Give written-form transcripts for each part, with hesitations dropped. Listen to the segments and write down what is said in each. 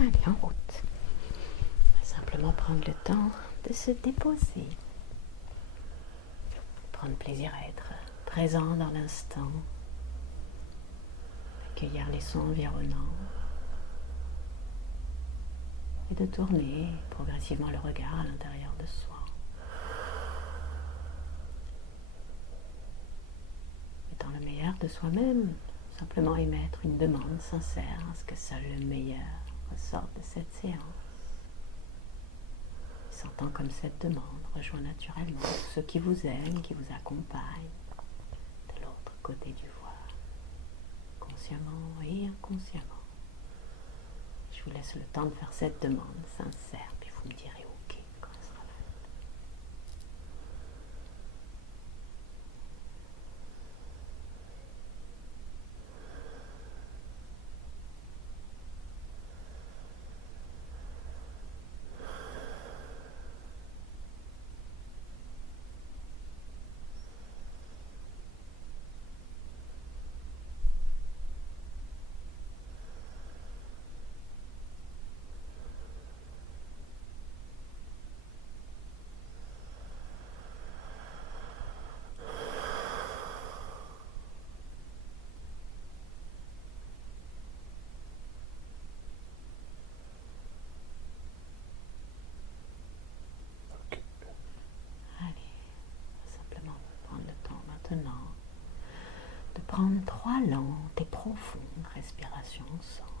Allez, en route. On va simplement prendre le temps de se déposer. Prendre plaisir à être présent dans l'instant. Accueillir les sons environnants. Et de tourner progressivement le regard à l'intérieur de soi. Étant le meilleur de soi-même, simplement émettre une demande sincère à ce que seul le meilleur ressorte de cette séance. Sentant comme cette demande rejoint naturellement tous ceux qui vous aiment, qui vous accompagnent de l'autre côté du voile, consciemment et inconsciemment. Je vous laisse le temps de faire cette demande sincère, puis vous me direz OK quand elle sera faite. Maintenant, de prendre 3 lentes et profondes respirations ensemble.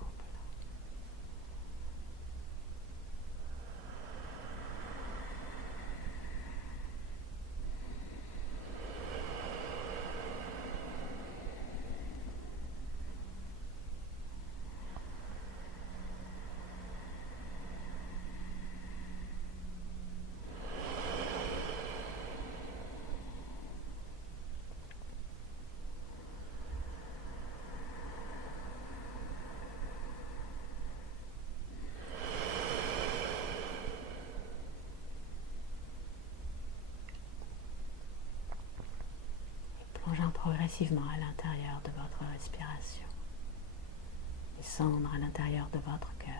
Plongeant progressivement à l'intérieur de votre respiration. Descendre à l'intérieur de votre cœur.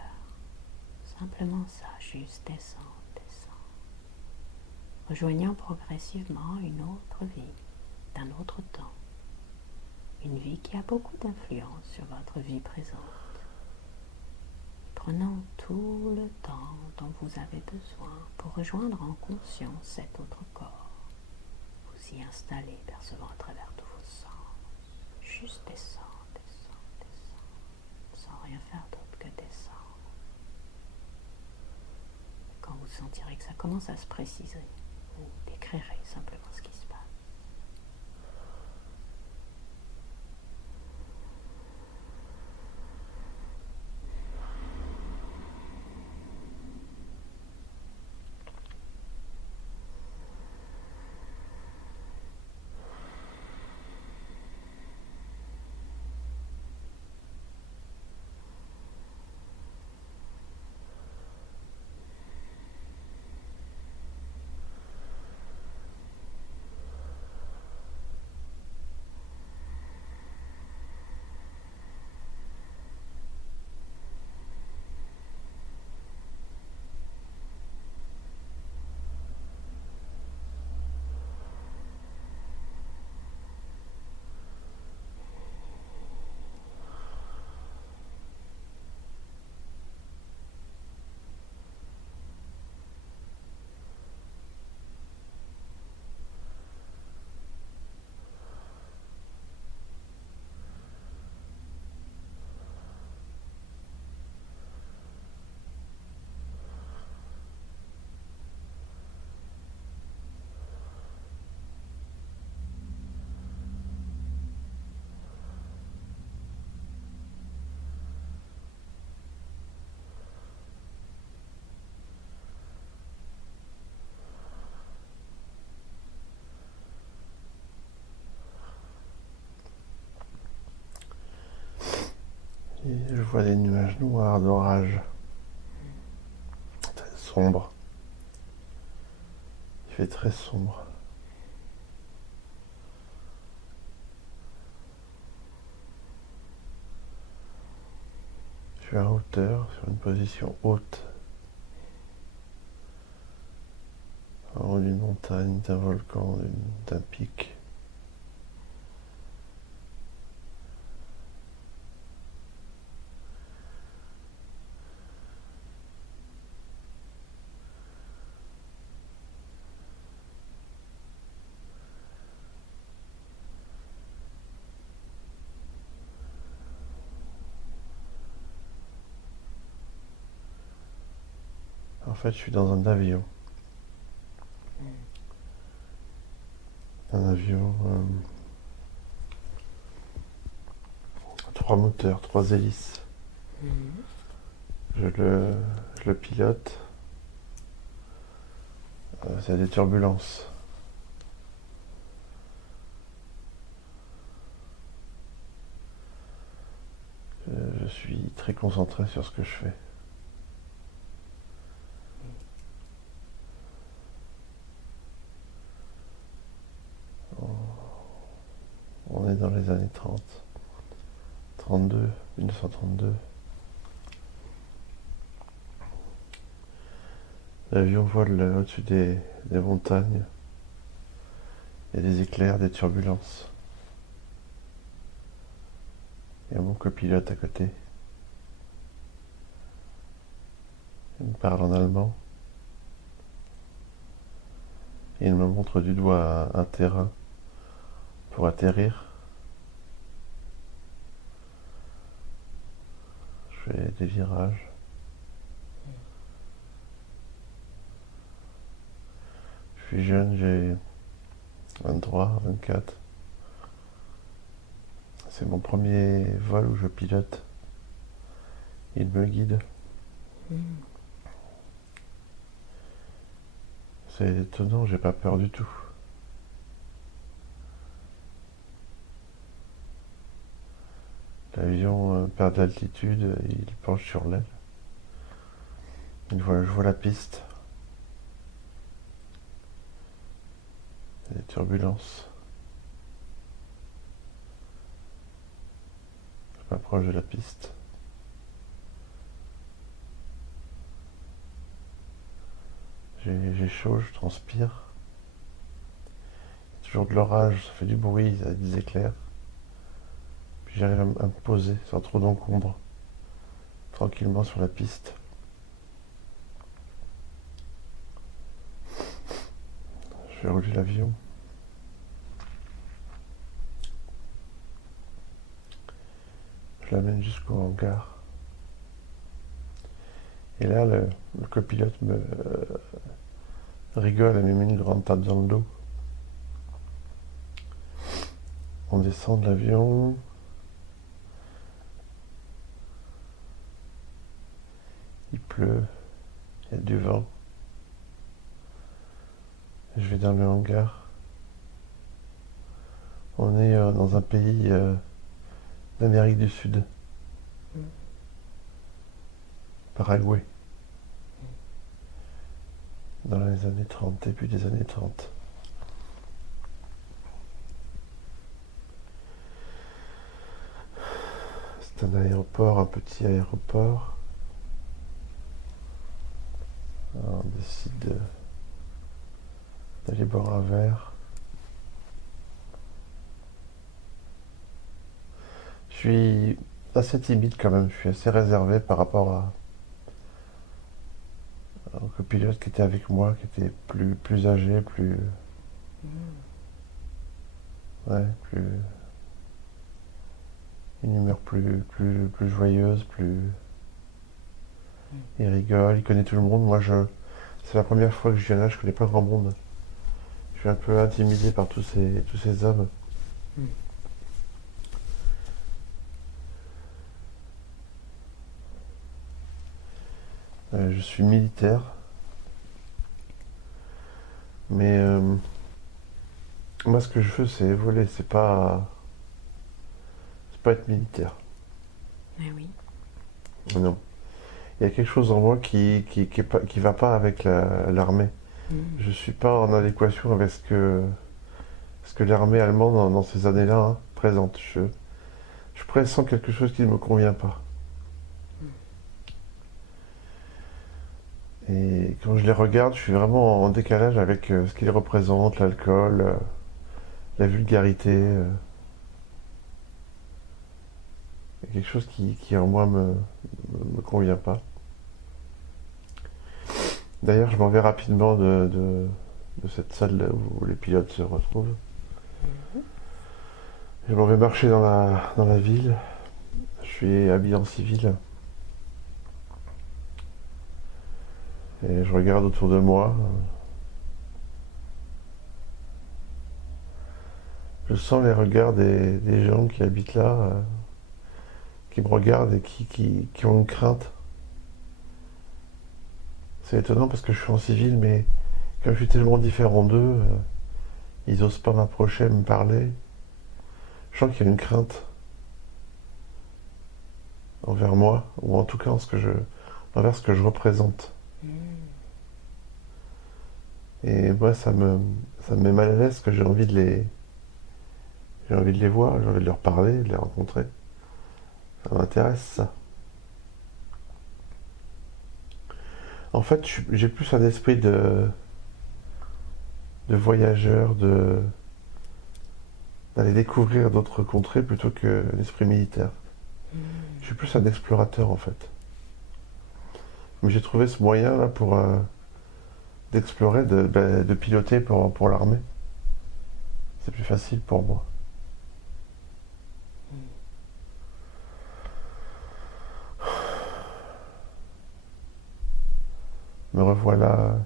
Simplement ça, juste descendre, descendre. Rejoignant progressivement une autre vie, d'un autre temps. Une vie qui a beaucoup d'influence sur votre vie présente. Prenant tout le temps dont vous avez besoin pour rejoindre en conscience cet autre corps. Vous y installer, percevant à travers tous vos sens. Juste descendre, descendre, descendre. Sans rien faire d'autre que descendre. Quand vous sentirez que ça commence à se préciser, vous décrirez simplement ce qui se passe. Et je vois des nuages noirs d'orage, très sombres. Il fait très sombre. suis en hauteur, sur une position haute, en haut d'une montagne, d'un volcan, d'un pic. En fait, je suis dans un avion. Un avion, 3 moteurs, 3 hélices. Je le pilote. C'est des turbulences. Je suis très concentré sur ce que je fais. On est dans les années 30, 32, 1932. L'avion vole au-dessus des montagnes. Il y a des éclairs, des turbulences. Il y a mon copilote à côté. Il me parle en allemand. Il me montre du doigt un terrain pour atterrir. Je fais des virages. Je suis jeune, j'ai 23, 24. C'est mon premier vol où je pilote. Il me guide. C'est étonnant, j'ai pas peur du tout. L'avion perd d'altitude, il penche sur l'aile. Je vois la piste. Il y a des turbulences. Je m'approche de la piste. J'ai chaud, je transpire. Il y a toujours de l'orage, ça fait du bruit, il y a des éclairs. Puis j'arrive à me poser sans trop d'encombre, tranquillement sur la piste. Je vais rouler l'avion. Je l'amène jusqu'au hangar. Et là, le copilote me rigole et me met une grande tape dans le dos. On descend de l'avion. Il pleut. Il y a du vent. Je vais dans le hangar. On est dans un pays d'Amérique du Sud. Paraguay. Dans les années 30, début des années 30. C'est un aéroport, un petit aéroport. Alors, on décide d'aller boire un verre. Je suis assez timide quand même, je suis assez réservé par rapport au copilote qui était avec moi, qui était plus âgé, ouais, une humeur plus joyeuse, il rigole, il connaît tout le monde. Moi, c'est la première fois que je viens là, je connais pas grand monde. Je suis un peu intimidé par tous ces hommes. Je suis militaire, mais moi, ce que je veux, c'est voler, c'est pas être militaire. Mais oui. Non. Il y a quelque chose en moi qui va pas avec l'armée. Je suis pas en adéquation avec ce que l'armée allemande dans ces années-là présente. Je pressens quelque chose qui ne me convient pas. Et quand je les regarde, je suis vraiment en décalage avec ce qu'ils représentent, l'alcool, la vulgarité. Il y a quelque chose qui en moi me convient pas. D'ailleurs, je m'en vais rapidement de cette salle là où les pilotes se retrouvent. Je m'en vais marcher dans la ville. Je suis habillé en civil. Et je regarde autour de moi. Je sens les regards des gens qui habitent là, qui me regardent et qui ont une crainte. C'est étonnant parce que je suis en civil, mais comme je suis tellement différent d'eux, ils osent pas m'approcher, me parler. Je sens qu'il y a une crainte envers moi, ou en tout cas envers ce que je représente. Et moi, ça me met mal à l'aise parce que j'ai envie de les voir, j'ai envie de leur parler, de les rencontrer. Ça m'intéresse, ça. En fait, j'ai plus un esprit de voyageur, d'aller découvrir d'autres contrées plutôt que l'esprit militaire. Je suis plus un explorateur, en fait. Mais j'ai trouvé ce moyen là pour d'explorer, de piloter pour l'armée. C'est plus facile pour moi. Me revoilà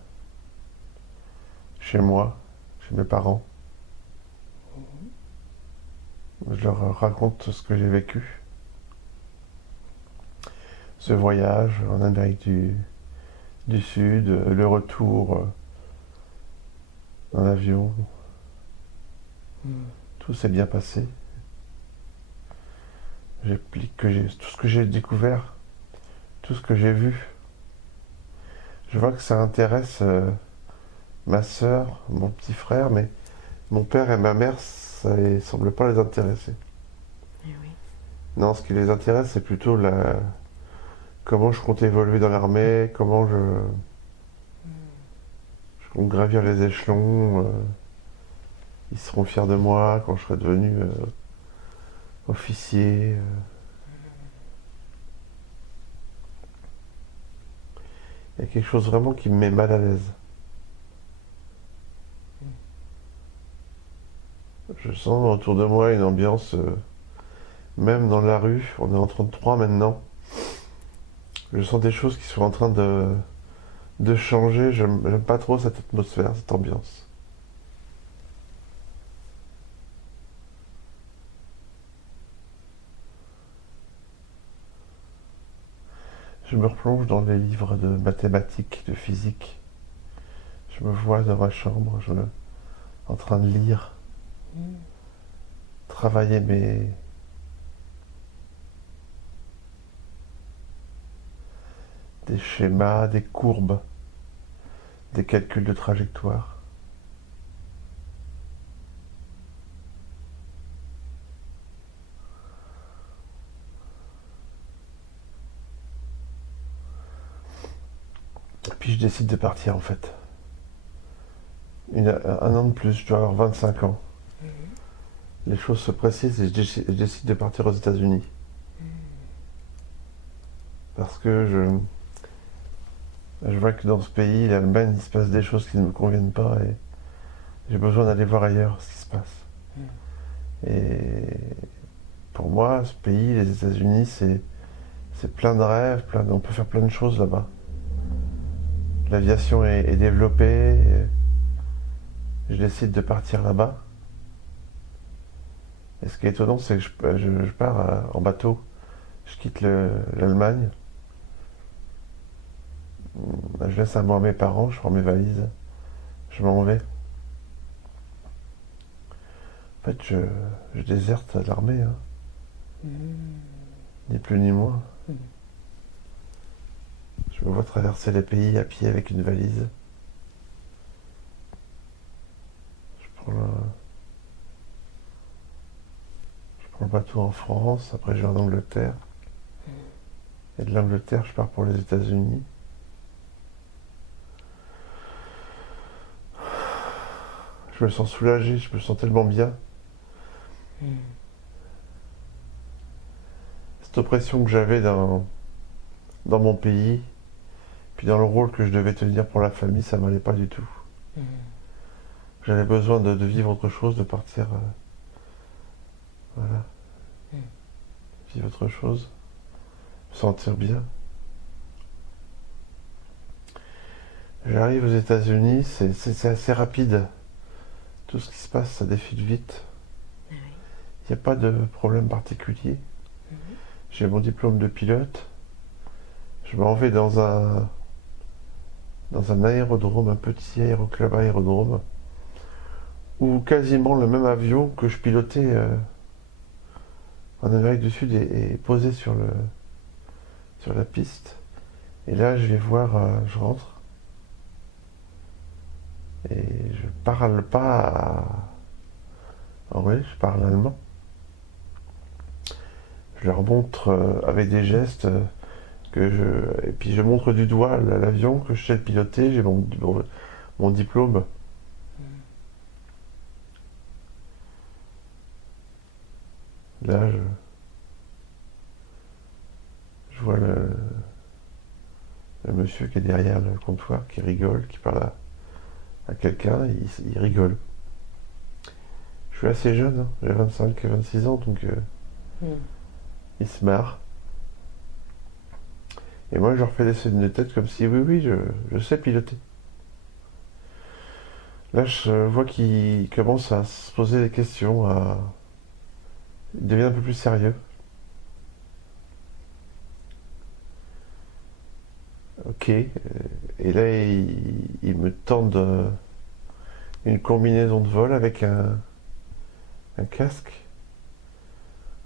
chez moi, chez mes parents. Je leur raconte ce que j'ai vécu. Ce voyage en Amérique du Sud, le retour dans l'avion. Tout s'est bien passé. J'explique tout ce que j'ai découvert, tout ce que j'ai vu. Je vois que ça intéresse ma sœur, mon petit frère, mais mon père et ma mère, ça ne semble pas les intéresser. Eh oui. Non, ce qui les intéresse, c'est plutôt comment je compte évoluer dans l'armée, comment je compte gravir les échelons. Ils seront fiers de moi quand je serai devenu officier. Il y a quelque chose vraiment qui me met mal à l'aise. Je sens autour de moi une ambiance, même dans la rue, on est en 33 maintenant. Je sens des choses qui sont en train de changer. J'aime pas trop cette atmosphère, cette ambiance. Je me replonge dans les livres de mathématiques, de physique. Je me vois dans ma chambre, en train de lire, travailler des schémas, des courbes, des calculs de trajectoire. Puis je décide de partir en fait. Un an de plus, je dois avoir 25 ans. Les choses se précisent et je décide de partir aux États-Unis. Parce que je vois que dans ce pays, l'Allemagne, il se passe des choses qui ne me conviennent pas et j'ai besoin d'aller voir ailleurs ce qui se passe. Et pour moi, ce pays, les États-Unis, c'est plein de rêves, on peut faire plein de choses là-bas. L'aviation est développée, et je décide de partir là-bas. Et ce qui est étonnant, c'est que je pars en bateau, je quitte l'Allemagne, je laisse à moi mes parents, je prends mes valises, je m'en vais. En fait, je déserte l'armée, hein. Ni plus ni moins. Je me vois traverser les pays à pied avec une valise. Je prends le bateau en France, après je vais en Angleterre. Et de l'Angleterre, je pars pour les États-Unis. je me sens soulagé, je me sens tellement bien. Cette oppression que j'avais dans mon pays, puis dans le rôle que je devais tenir pour la famille, ça m'allait pas du tout. J'avais besoin de vivre autre chose, de partir, voilà, vivre autre chose, me sentir bien. J'arrive aux États-Unis, c'est assez rapide. Tout ce qui se passe, ça défile vite. Ah oui. Il n'y a pas de problème particulier. J'ai mon diplôme de pilote. Je m'en vais dans un aérodrome, un petit aéroclub aérodrome, où quasiment le même avion que je pilotais en Amérique du Sud est posé sur la piste. Et là, je vais voir, je rentre. Et je parle pas anglais, je parle allemand. Je leur montre avec des gestes et puis je montre du doigt l'avion que je sais piloter, j'ai mon diplôme. Là, je vois le monsieur qui est derrière le comptoir, qui rigole, qui parle à quelqu'un, il rigole. Je suis assez jeune, hein, j'ai 25-26 ans, donc il se marre. Et moi, je leur fais des signes de tête comme si, oui, je sais piloter. Là, je vois qu'il commence à se poser des questions, il devient un peu plus sérieux. Ok. Et là, il me tend une combinaison de vol avec un casque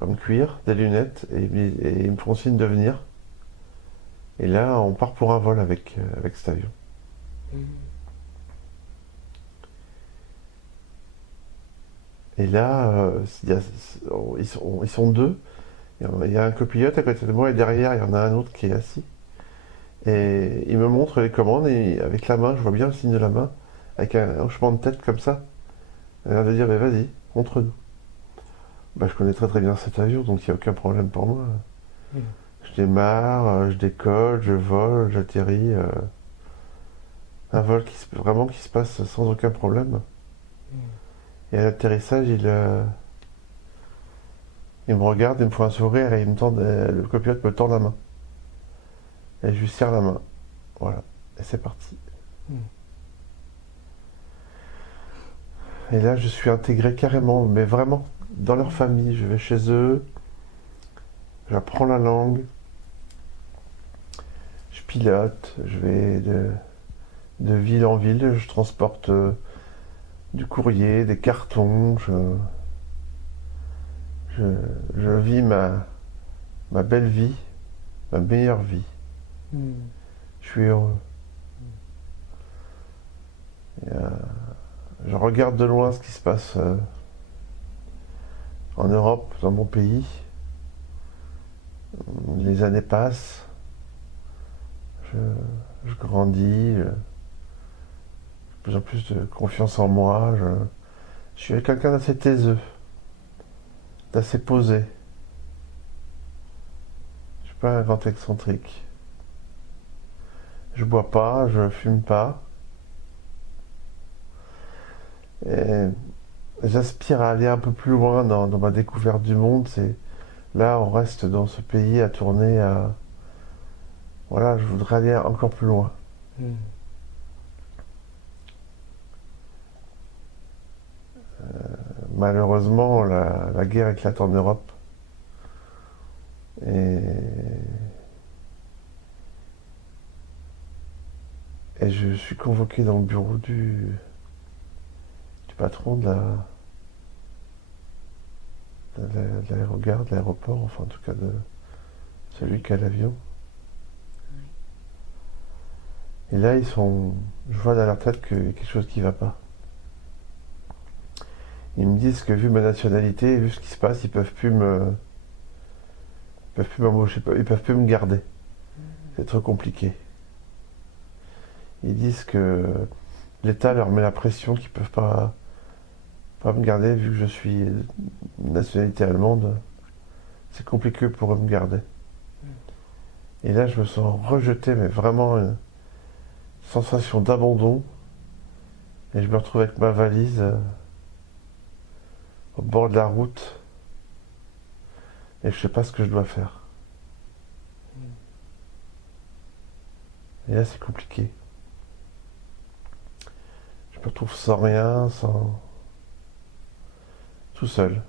en cuir, des lunettes, et ils me font signe de venir. Et là, on part pour un vol avec cet avion. Et là, ils sont deux. Il y a un copilote à côté de moi et derrière, il y en a un autre qui est assis. Et il me montre les commandes et avec la main, je vois bien le signe de la main, avec un hochement de tête comme ça. Il a l'air de dire, mais vas-y, montre-nous. Bah, je connais très très bien cet avion, donc il n'y a aucun problème pour moi. Je démarre, je décolle, je vole, j'atterris. Un vol qui se passe sans aucun problème. Et à l'atterrissage, il me regarde, il me fait un sourire et le copilote me tend la main. Et je lui serre la main. Voilà. Et c'est parti. Et là, je suis intégré carrément, mais vraiment, dans leur famille. Je vais chez eux, j'apprends la langue, je pilote, je vais de ville en ville, je transporte du courrier, des cartons, je vis ma belle vie, ma meilleure vie. Je suis heureux. Et, je regarde de loin ce qui se passe en Europe, dans mon pays. Les années passent, je grandis, j'ai de plus en plus de confiance en moi. Je suis quelqu'un d'assez taiseux, d'assez posé. Je suis pas un grand excentrique. Je bois pas, je fume pas. Et j'aspire à aller un peu plus loin dans ma découverte du monde. Là, on reste dans ce pays à tourner à... Voilà, je voudrais aller encore plus loin. Malheureusement, la guerre éclate en Europe. Et je suis convoqué dans le bureau du patron de l'aérogare, de l'aéroport, enfin en tout cas de celui qui a l'avion. Et là, je vois dans leur tête qu'il y a quelque chose qui ne va pas. Ils me disent que vu ma nationalité, vu ce qui se passe, ils peuvent plus m'embaucher, ils peuvent plus me garder. C'est trop compliqué. Ils disent que l'État leur met la pression qu'ils peuvent pas pas me garder vu que je suis de nationalité allemande. C'est compliqué pour eux de me garder. Et là, je me sens rejeté, mais vraiment une sensation d'abandon. Et je me retrouve avec ma valise au bord de la route. Et je sais pas ce que je dois faire. Et là, c'est compliqué. Je me retrouve sans rien, sans... tout seul.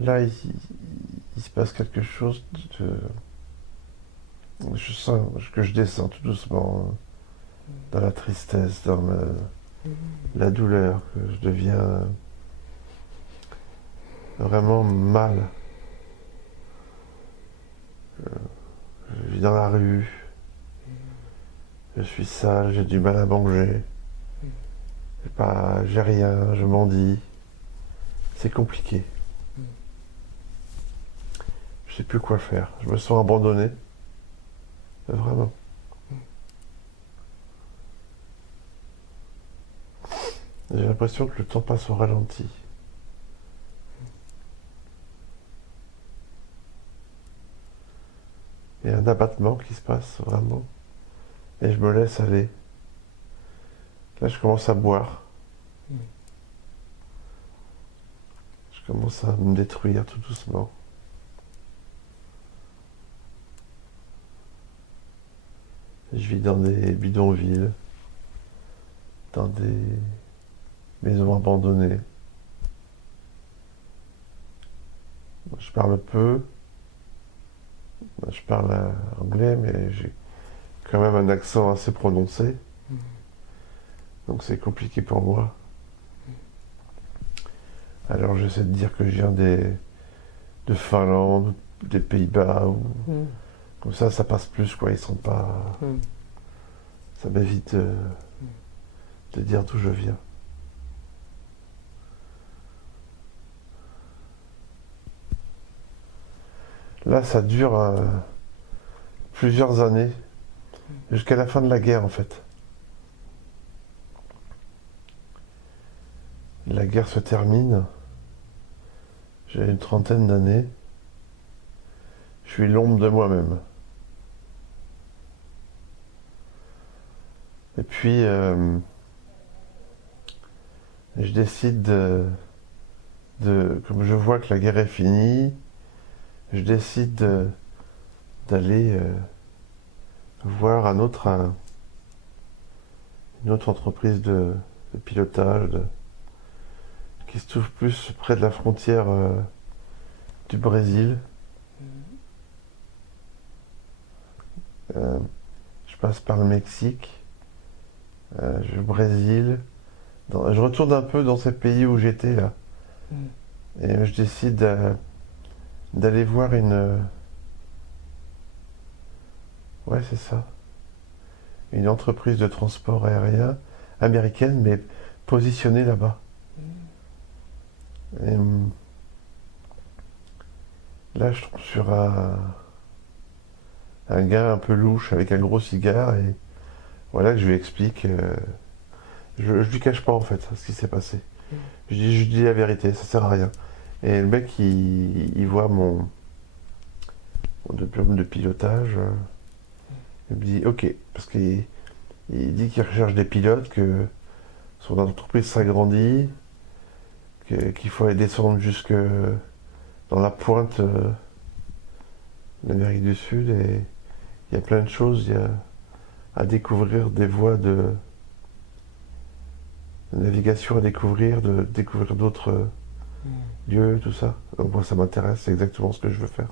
Là, il se passe quelque chose de... Je sens que je descends tout doucement dans la tristesse, dans la douleur, que je deviens vraiment mal. Je vis dans la rue, je suis sale, j'ai du mal à manger, j'ai rien, je mendie. C'est compliqué. Je sais plus quoi faire. Je me sens abandonné. Vraiment. J'ai l'impression que le temps passe au ralenti. Il y a un abattement qui se passe vraiment. Et je me laisse aller. Là, je commence à boire. Je commence à me détruire tout doucement. Je vis dans des bidonvilles, dans des maisons abandonnées. Je parle peu. Je parle anglais, mais j'ai quand même un accent assez prononcé. Donc c'est compliqué pour moi. Alors j'essaie de dire que je viens de Finlande, des Pays-Bas, comme ça passe plus, quoi. Ils sont pas... Ça m'évite de dire d'où je viens. Là, ça dure plusieurs années, jusqu'à la fin de la guerre, en fait. La guerre se termine. J'ai une trentaine d'années. Je suis l'ombre de moi-même. Et puis, je décide comme je vois que la guerre est finie, je décide d'aller voir une autre entreprise de pilotage qui se trouve plus près de la frontière du Brésil. Je passe par le Mexique, je vais au Brésil. Je retourne un peu dans ces pays où j'étais là. Et je décide d'aller voir ouais, c'est ça. Une entreprise de transport aérien américaine, mais positionnée là-bas. Et là, je tombe sur un gars un peu louche avec un gros cigare et voilà que je lui explique. Je lui cache pas en fait ce qui s'est passé. Je dis la vérité, ça sert à rien. Et le mec, il voit mon diplôme de pilotage. Il me dit ok, parce qu'il dit qu'il recherche des pilotes, que son entreprise s'agrandit, qu'il faut aller descendre jusque dans la pointe de l'Amérique du Sud et il y a plein de choses, il y a à découvrir, des voies de navigation à découvrir, de découvrir d'autres lieux, tout ça. Donc moi ça m'intéresse, c'est exactement ce que je veux faire.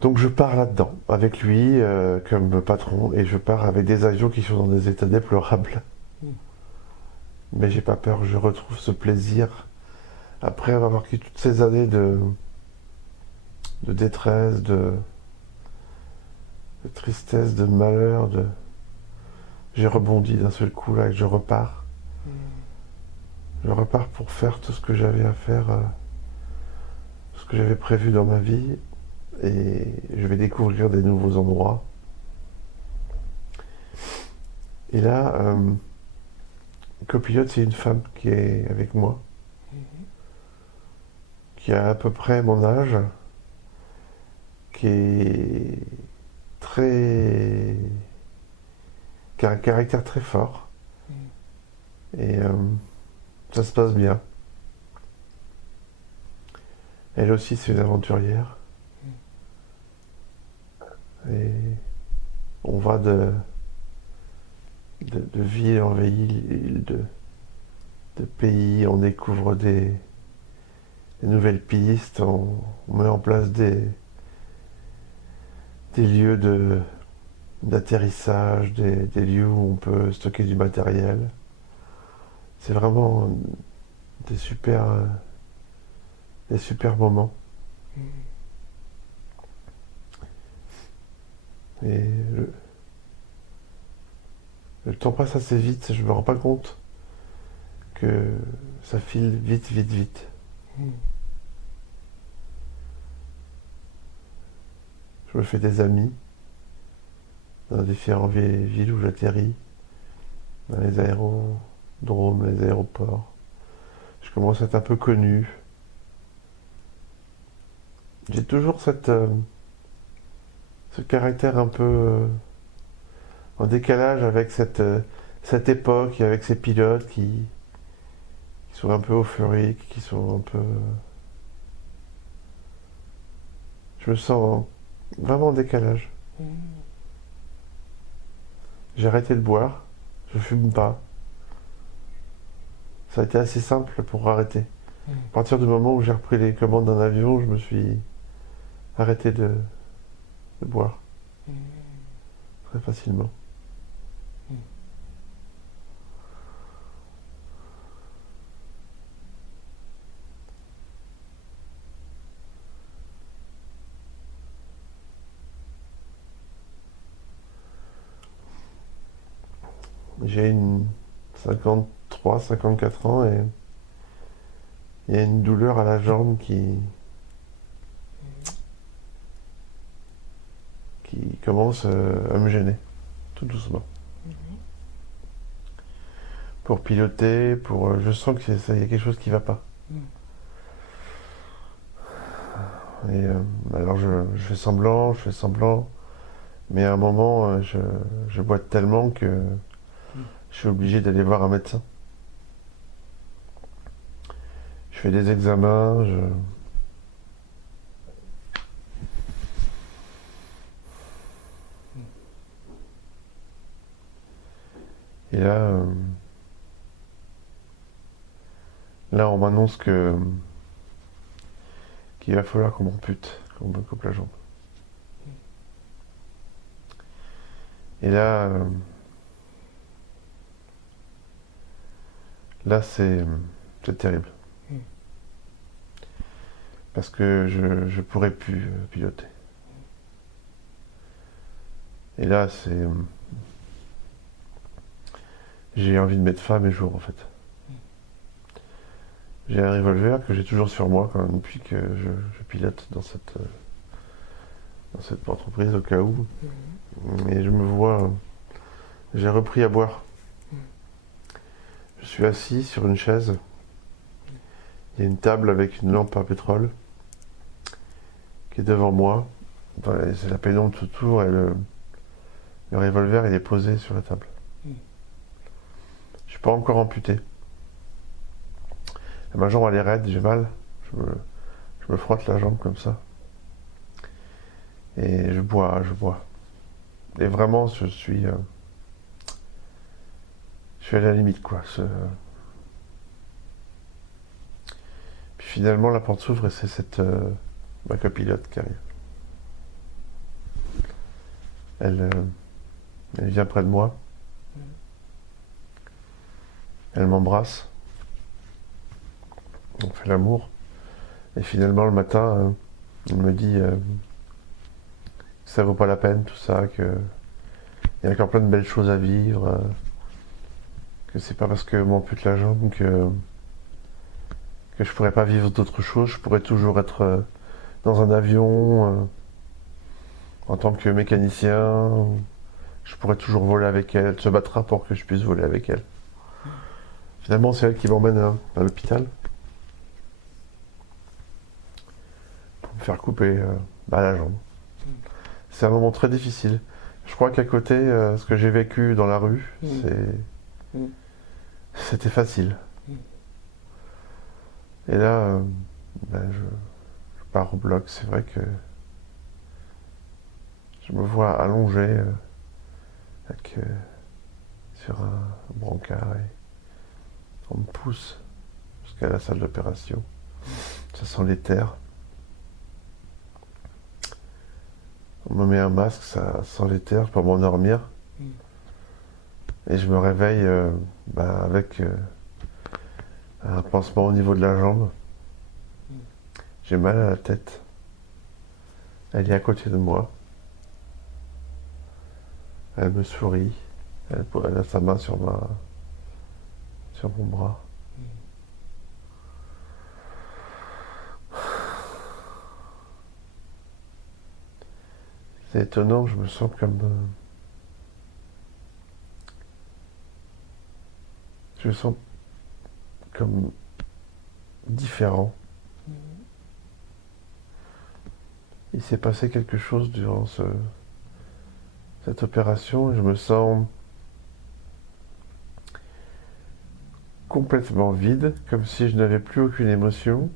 Donc je pars là-dedans, avec lui comme patron, et je pars avec des avions qui sont dans des états déplorables. Mais j'ai pas peur, je retrouve ce plaisir après avoir marqué toutes ces années de détresse, de tristesse, de malheur, de... J'ai rebondi d'un seul coup là et je repars. Je repars pour faire tout ce que j'avais à faire, ce que j'avais prévu dans ma vie, et je vais découvrir des nouveaux endroits. Et là, copilote, c'est une femme qui est avec moi, qui a à peu près mon âge, qui est très... qui a un caractère très fort. Et ça se passe bien. Elle aussi, c'est une aventurière. Et on va de ville en ville, de pays, on découvre des nouvelles pistes, on met en place des lieux d'atterrissage, des lieux où on peut stocker du matériel. C'est vraiment des super moments. Et le temps passe assez vite, je me rends pas compte que ça file vite, vite, vite. Je me fais des amis dans différentes villes où j'atterris, dans les aérodromes, les aéroports. Je commence à être un peu connu. J'ai toujours ce caractère un peu en décalage avec cette époque et avec ces pilotes qui sont un peu euphoriques, qui sont un peu... Je me sens vraiment en décalage. J'ai arrêté de boire, je fume pas. Ça a été assez simple pour arrêter. À partir du moment où j'ai repris les commandes d'un avion, je me suis arrêté de boire très facilement. J'ai une 53, 54 ans et il y a une douleur à la jambe qui commence à me gêner, tout doucement. Pour piloter, je sens qu'il y a quelque chose qui ne va pas. Et alors je fais semblant, mais à un moment, je boite tellement que je suis obligé d'aller voir un médecin. Je fais des examens, et là, on m'annonce qu'il va falloir qu'on m'ampute, qu'on me coupe la jambe. Et là, c'est terrible. Parce que je pourrais plus piloter. Et là, j'ai envie de mettre fin à mes jours, en fait. J'ai un revolver que j'ai toujours sur moi quand même, depuis que je pilote dans cette entreprise au cas où. Et je me vois... J'ai repris à boire. Je suis assis sur une chaise. Il y a une table avec une lampe à pétrole qui est devant moi. Enfin, c'est la pénombre tout autour et le revolver il est posé sur la table. Je suis pas encore amputé. Ma jambe elle est raide, j'ai mal. Je me frotte la jambe comme ça. Et je bois. Et vraiment, je suis à la limite, quoi. Puis finalement, la porte s'ouvre et c'est ma copilote qui arrive. Elle vient près de moi. Elle m'embrasse. On fait l'amour. Et finalement, le matin, elle me dit ça vaut pas la peine tout ça, que il y a encore plein de belles choses à vivre, que c'est pas parce que m'ampute la jambe que je pourrais pas vivre d'autres choses, je pourrais toujours être dans un avion en tant que mécanicien, je pourrais toujours voler avec elle, elle se battra pour que je puisse voler avec elle. Finalement, c'est elle qui m'emmène à l'hôpital pour me faire couper la jambe. C'est un moment très difficile. Je crois qu'à côté, ce que j'ai vécu dans la rue, c'était facile. Et là, je pars au bloc. C'est vrai que je me vois allongé sur un brancard et on me pousse jusqu'à la salle d'opération. Ça sent l'éther. On me met un masque, ça sent l'éther pour m'endormir. Et je me réveille avec un pansement au niveau de la jambe. J'ai mal à la tête. Elle est à côté de moi. Elle me sourit. Elle a sa main sur mon bras. C'est étonnant, je me sens je me sens comme différent. Il s'est passé quelque chose durant cette opération et je me sens complètement vide, comme si je n'avais plus aucune émotion,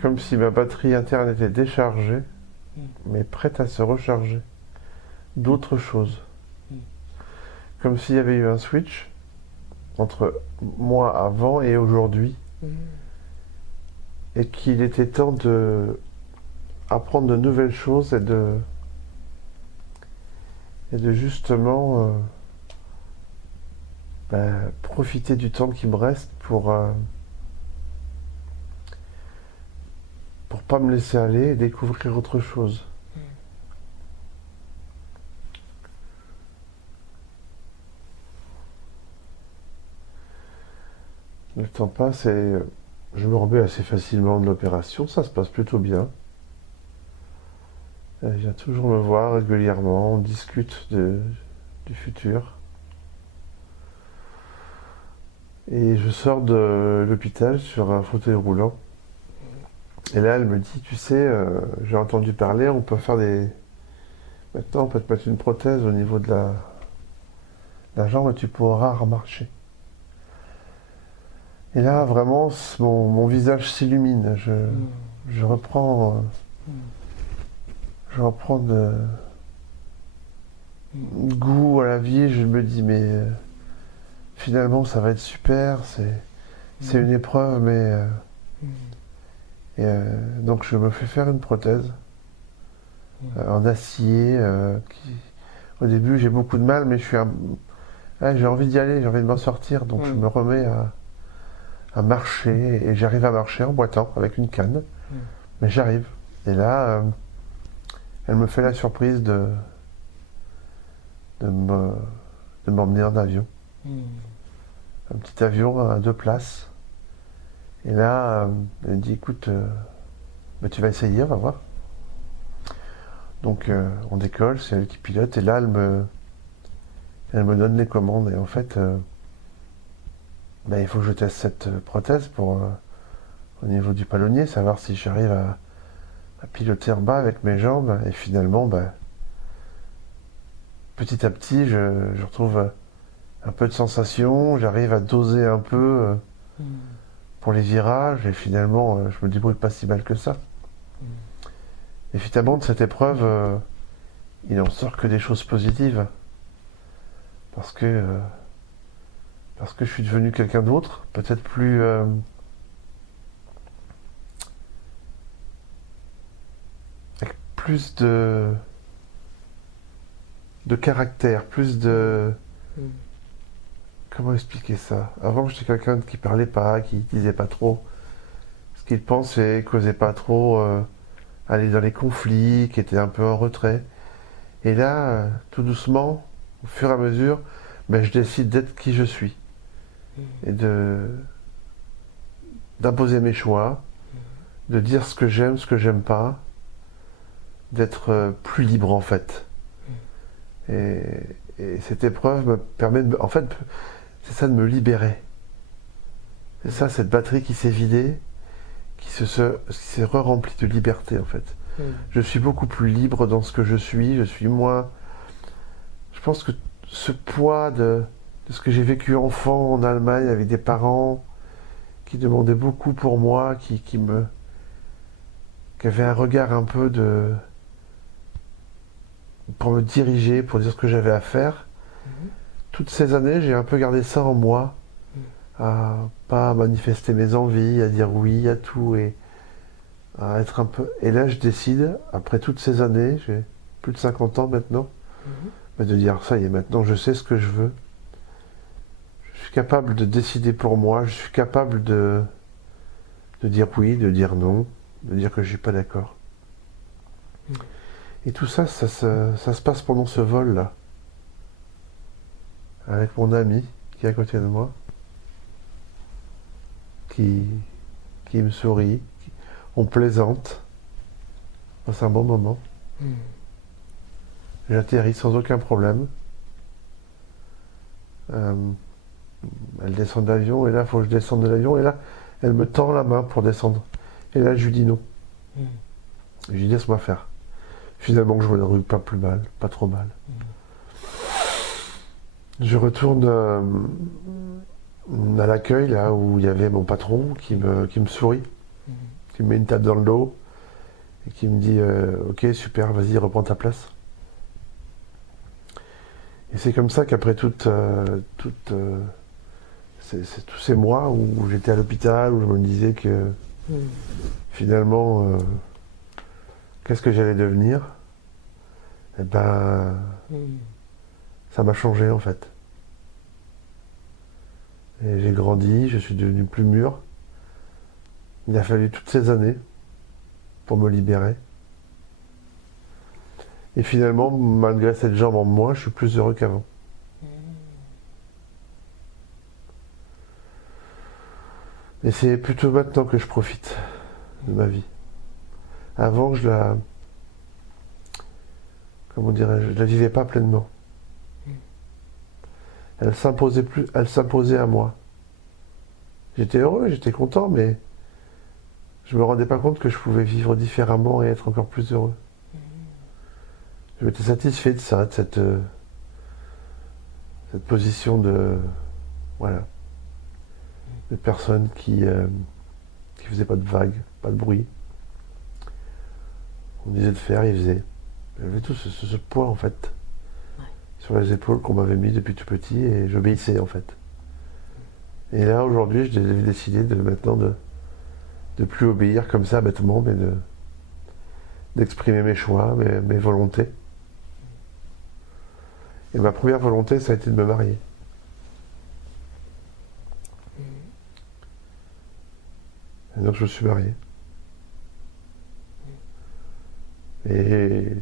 comme si ma batterie interne était déchargée, mais prête à se recharger d'autres choses. Comme s'il y avait eu un switch entre moi avant et aujourd'hui, et qu'il était temps de apprendre de nouvelles choses et de justement profiter du temps qui me reste pour pas me laisser aller et découvrir autre chose. Le temps passe et je me remets assez facilement de l'opération, ça se passe plutôt bien. Elle vient toujours me voir régulièrement, on discute du futur. Et je sors de l'hôpital sur un fauteuil roulant. Et là, elle me dit, tu sais, j'ai entendu parler, on peut faire maintenant, on peut te mettre une prothèse au niveau de la jambe et tu pourras remarcher. Et là, vraiment, mon visage s'illumine. Je reprends goût à la vie. Je me dis, mais finalement, ça va être super. C'est une épreuve, mais... donc, je me fais faire une prothèse en acier. Au début, j'ai beaucoup de mal, mais j'ai envie d'y aller, j'ai envie de m'en sortir. Donc, je me remets à marcher et j'arrive à marcher en boitant avec une canne. Mais j'arrive. Et là, elle me fait la surprise de m'emmener en avion. Un petit avion à 2 places. Et là, elle me dit, écoute, tu vas essayer, on va voir. Donc, on décolle, c'est elle qui pilote. Et là, elle me donne les commandes. Et en fait, il faut que je teste cette prothèse pour, au niveau du palonnier, savoir si j'arrive à piloter en bas avec mes jambes. Et finalement, petit à petit, je retrouve un peu de sensation. J'arrive à doser un peu pour les virages. Et finalement, je me débrouille pas si mal que ça. Et finalement, de cette épreuve, il n'en sort que des choses positives. Parce que je suis devenu quelqu'un d'autre, peut-être plus... avec plus de caractère, plus de... Comment expliquer ça? Avant, j'étais quelqu'un qui parlait pas, qui disait pas trop ce qu'il pensait, causait pas trop aller dans les conflits, qui était un peu en retrait. Et là, tout doucement, au fur et à mesure, ben, je décide d'être qui je suis et d'imposer mes choix, de dire ce que j'aime pas, d'être plus libre en fait. Et, et cette épreuve me permet en fait, c'est ça, de me libérer. C'est ça, cette batterie qui s'est vidée, qui s'est re-remplie de liberté en fait. Je suis beaucoup plus libre dans ce que je suis moins. Je pense que ce poids de ce que j'ai vécu enfant en Allemagne avec des parents qui demandaient beaucoup pour moi, qui avaient un regard un peu pour me diriger, pour dire ce que j'avais à faire. Toutes ces années, j'ai un peu gardé ça en moi, à pas manifester mes envies, à dire oui à tout et à être un peu. Et là, je décide, après toutes ces années, j'ai plus de 50 ans maintenant, mais de dire ça y est, maintenant je sais ce que je veux. Je suis capable de décider pour moi, je suis capable de dire oui, de dire non, de dire que je suis pas d'accord. Et tout ça, ça se passe pendant ce vol-là, avec mon ami qui est à côté de moi, qui, qui me sourit, on plaisante. C'est un bon moment. J'atterris sans aucun problème. Elle descend de l'avion, et là, il faut que je descende de l'avion, et là, elle me tend la main pour descendre. Et là, je lui dis non. Je lui dis laisse-moi faire. Finalement, je me pas plus mal, pas trop mal. Je retourne à l'accueil, là où il y avait mon patron qui me sourit, qui me met une tape dans le dos et qui me dit ok, super, vas-y, reprends ta place. Et c'est comme ça qu'après tous ces mois où j'étais à l'hôpital, où je me disais que finalement, qu'est-ce que j'allais devenir, et ben, ça m'a changé en fait. Et j'ai grandi, je suis devenu plus mûr. Il a fallu toutes ces années pour me libérer. Et finalement, malgré cette jambe en moins, je suis plus heureux qu'avant. Et c'est plutôt maintenant que je profite de ma vie. Avant, comment dirais-je, je la vivais pas pleinement. Elle s'imposait à moi. J'étais heureux, j'étais content, mais je me rendais pas compte que je pouvais vivre différemment et être encore plus heureux. Je m'étais satisfait de ça, de cette position voilà, de personne qui faisait pas de vagues, pas de bruit. On disait de faire, il faisait. J'avais tout ce poids en fait sur les épaules qu'on m'avait mis depuis tout petit et j'obéissais en fait. Et là aujourd'hui, j'ai décidé maintenant de plus obéir comme ça bêtement, mais d'exprimer mes choix, mes volontés. Et ma première volonté, ça a été de me marier. Et donc je me suis marié. Et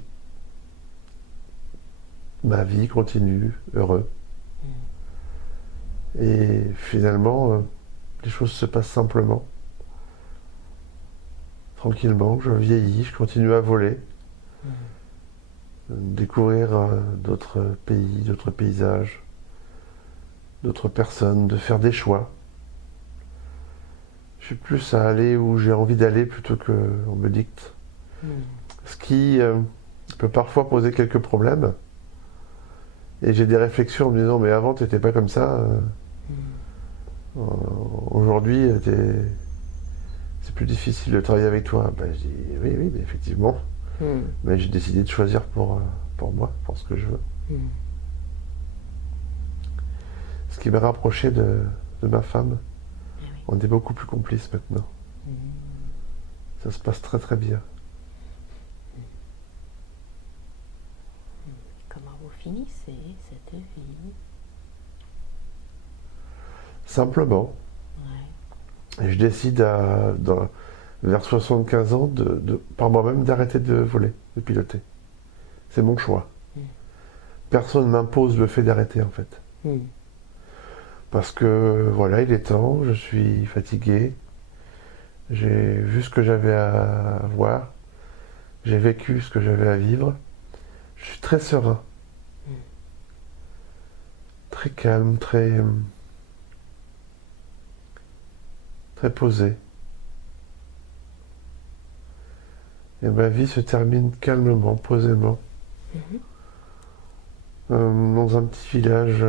ma vie continue, heureux. Et finalement, les choses se passent simplement. Tranquillement, je vieillis, je continue à voler. Découvrir d'autres pays, d'autres paysages, d'autres personnes, de faire des choix. Je suis plus à aller où j'ai envie d'aller plutôt qu'on me dicte. Ce qui peut parfois poser quelques problèmes. Et j'ai des réflexions en me disant mais avant t'étais pas comme ça. Aujourd'hui c'est plus difficile de travailler avec toi. Ben, je dis oui, mais effectivement. Mais j'ai décidé de choisir pour moi, pour ce que je veux. Ce qui m'a rapproché de ma femme. On est beaucoup plus complices maintenant. Ça se passe très très bien. Comment vous finissez cette vie? Simplement. Ouais. Et je décide vers 75 ans, par moi-même, d'arrêter de voler, de piloter. C'est mon choix. Personne ne m'impose le fait d'arrêter, en fait. Parce que, voilà, il est temps, je suis fatigué, j'ai vu ce que j'avais à voir, j'ai vécu ce que j'avais à vivre, je suis très serein, très calme, très posé. Et ma vie se termine calmement, posément, dans un petit village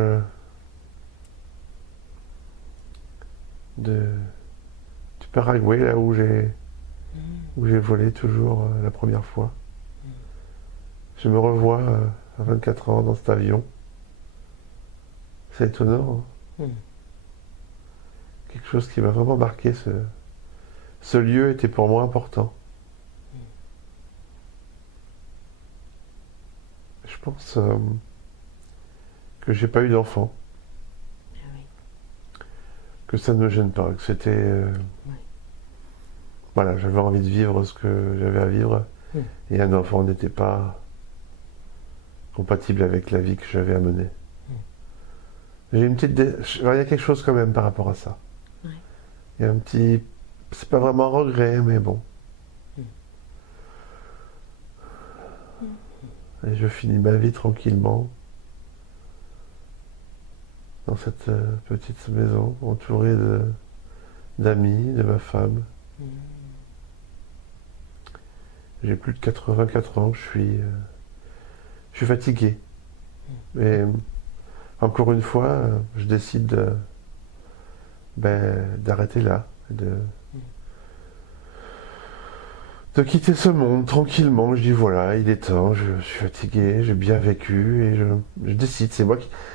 du Paraguay, là où j'ai volé toujours la première fois. Je me revois à 24 ans dans cet avion. C'est étonnant, hein. Quelque chose qui m'a vraiment marqué. Ce lieu était pour moi important. Je pense que j'ai pas eu d'enfant, que ça ne me gêne pas, que c'était... Voilà, j'avais envie de vivre ce que j'avais à vivre, et un enfant n'était pas compatible avec la vie que j'avais à mener. J'ai une petite... Alors, il y a quelque chose quand même par rapport à ça. Il y a un petit... C'est pas vraiment un regret, mais bon. Et je finis ma vie tranquillement dans cette petite maison, entourée d'amis, de ma femme. J'ai plus de 84 ans, je suis fatigué. Et encore une fois, je décide d'arrêter là, de quitter ce monde tranquillement. Je dis voilà, il est temps, je suis fatigué, j'ai bien vécu et je décide.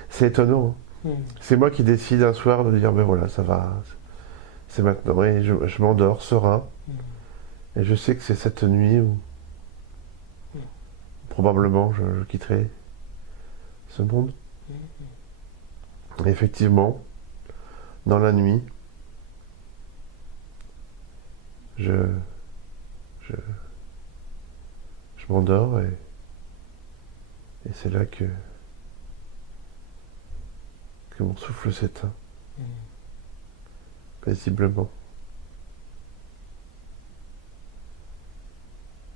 C'est étonnant, hein. C'est moi qui décide un soir de dire ben voilà, ça va, c'est maintenant. Et je m'endors serein. Et je sais que c'est cette nuit où probablement je quitterai ce monde. Et effectivement, dans la nuit, je m'endors et c'est là que mon souffle s'éteint, paisiblement.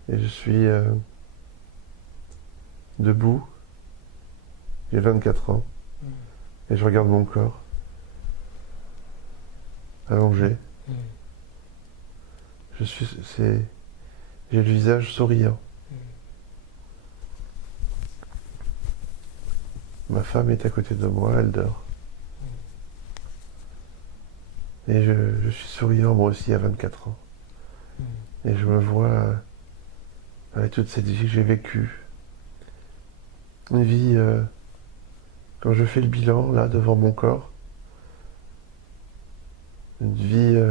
Et je suis debout, j'ai 24 ans, et je regarde mon corps, allongé. J'ai le visage souriant. Ma femme est à côté de moi, elle dort. Et je suis souriant moi aussi à 24 ans. Et je me vois avec toute cette vie que j'ai vécue. Une vie, quand je fais le bilan là devant mon corps, une vie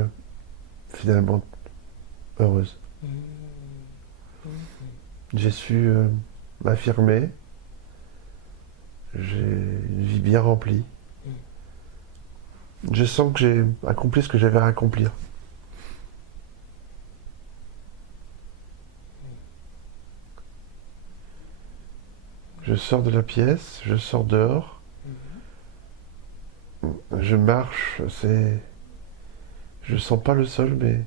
finalement heureuse. J'ai su m'affirmer. J'ai une vie bien remplie. Je sens que j'ai accompli ce que j'avais à accomplir. Je sors de la pièce, je sors dehors. Je marche, je sens pas le sol, mais...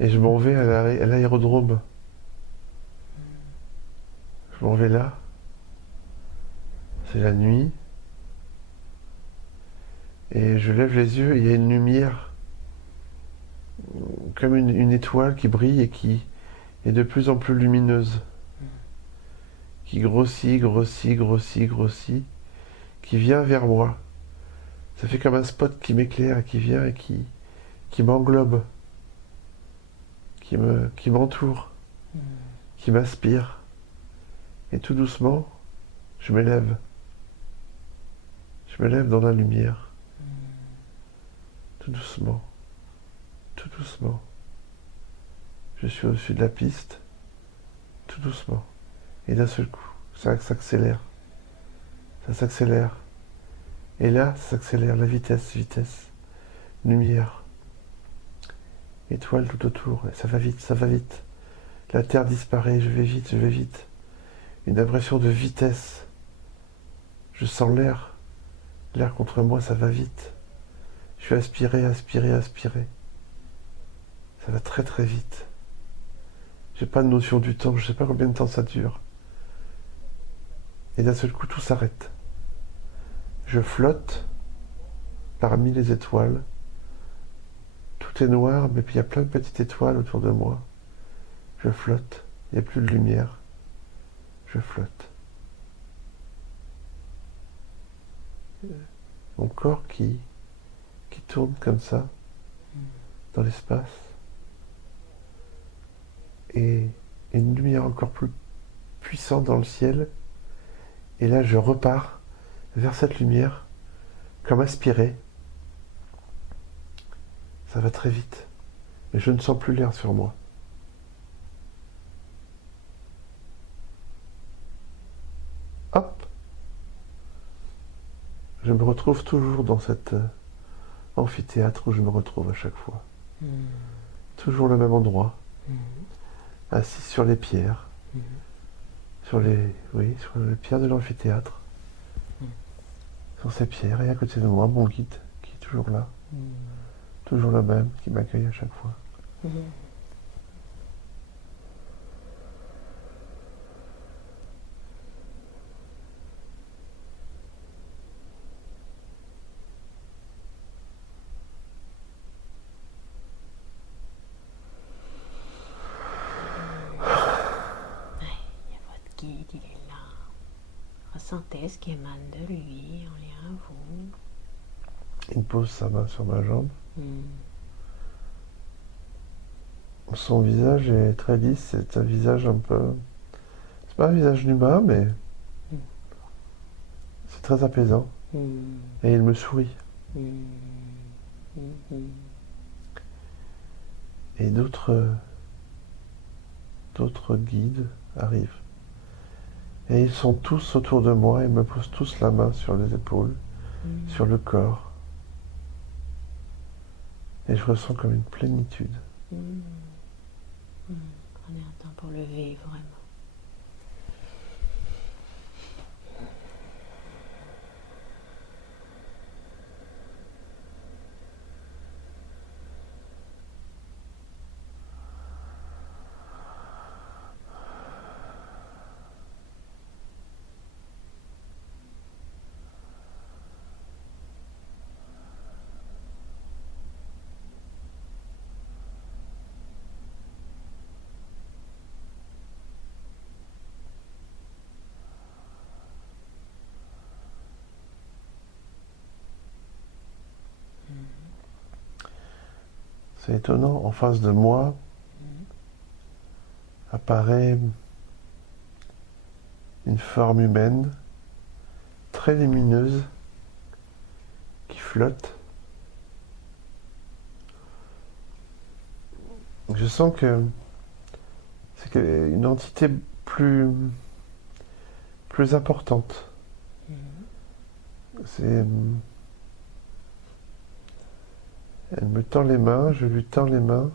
Et je m'en vais à l'aérodrome. Je m'en vais là. C'est la nuit. Et je lève les yeux et il y a une lumière, comme une étoile qui brille et qui est de plus en plus lumineuse. Qui grossit, grossit, grossit, grossit, qui vient vers moi. Ça fait comme un spot qui m'éclaire, qui vient et qui m'englobe, qui m'entoure, qui m'aspire. Et tout doucement, je m'élève. Je me lève dans la lumière. Tout doucement. Tout doucement. Je suis au-dessus de la piste. Tout doucement. Et d'un seul coup, ça s'accélère. Ça s'accélère. Et là, ça s'accélère. La vitesse, vitesse. Lumière. étoiles tout autour, et ça va vite, ça va vite. La Terre disparaît, je vais vite, je vais vite. Une impression de vitesse. Je sens l'air. L'air contre moi, ça va vite. Je vais aspirer, aspirer, aspirer. Ça va très très vite. J'ai pas de notion du temps, je sais pas combien de temps ça dure. Et d'un seul coup, tout s'arrête. Je flotte parmi les étoiles. Tout est noir, mais puis il y a plein de petites étoiles autour de moi. Je flotte, il n'y a plus de lumière. Je flotte. Mon corps qui tourne comme ça, dans l'espace. Et une lumière encore plus puissante dans le ciel. Et là, je repars vers cette lumière, comme aspiré. Ça va très vite, mais je ne sens plus l'air sur moi. Hop! Je me retrouve toujours dans cet amphithéâtre où je me retrouve à chaque fois. Toujours le même endroit, assis sur les pierres, sur les pierres de l'amphithéâtre. Sur ces pierres, et à côté de moi, mon guide qui est toujours là. Toujours le même, qui m'accueille à chaque fois. Il y a votre guide, il est là. Ressentez ce qui émane de lui en lien à vous. Il pose sa main sur ma jambe. Son visage est très lisse, c'est un visage un peu... C'est pas un visage humain, mais c'est très apaisant. Et il me sourit. Et d'autres guides arrivent. Et ils sont tous autour de moi et me posent tous la main sur les épaules, sur le corps. Et je ressens comme une plénitude. Prenez un temps pour le vivre vraiment. C'est étonnant, en face de moi apparaît une forme humaine très lumineuse qui flotte. Je sens que c'est une entité plus importante. Elle me tend les mains, je lui tends les mains.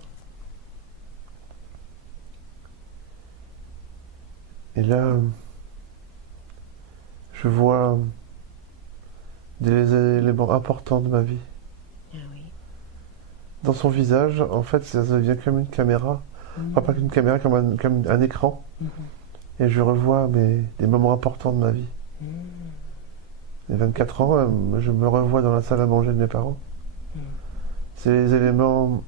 Et là, je vois des éléments importants de ma vie. Ah oui. Dans son visage, en fait, ça devient comme une caméra. Enfin, pas qu'une caméra, comme un écran. Et je revois des moments importants de ma vie. Les 24 ans, je me revois dans la salle à manger de mes parents. C'est les éléments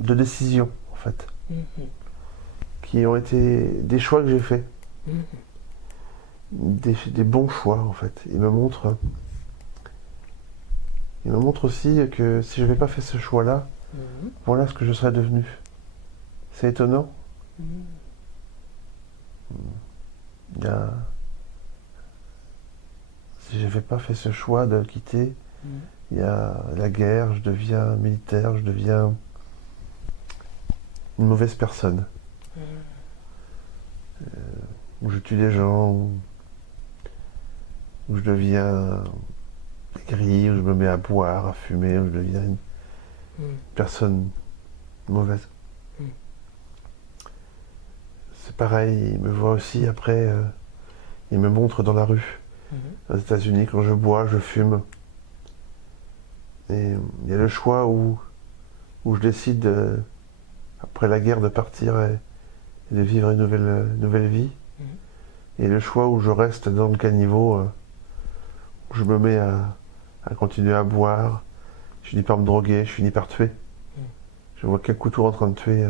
de décision, en fait, qui ont été des choix que j'ai faits. Des bons choix, en fait. Il me montre aussi que si je n'avais pas fait ce choix-là, voilà ce que je serais devenu. C'est étonnant. Si je n'avais pas fait ce choix de quitter, il y a la guerre, je deviens militaire, je deviens une mauvaise personne. Où je tue des gens, où je deviens aigri, où je me mets à boire, à fumer, où je deviens une personne mauvaise. Mm. C'est pareil, il me voit aussi après, il me montre dans la rue. Aux États-Unis, quand je bois, je fume. Et il y a le choix où je décide, après la guerre, de partir et de vivre une nouvelle vie. Et le choix où je reste dans le caniveau, où je me mets à continuer à boire. Je finis par me droguer, je finis par tuer. Je vois qu'un couteau en train de tuer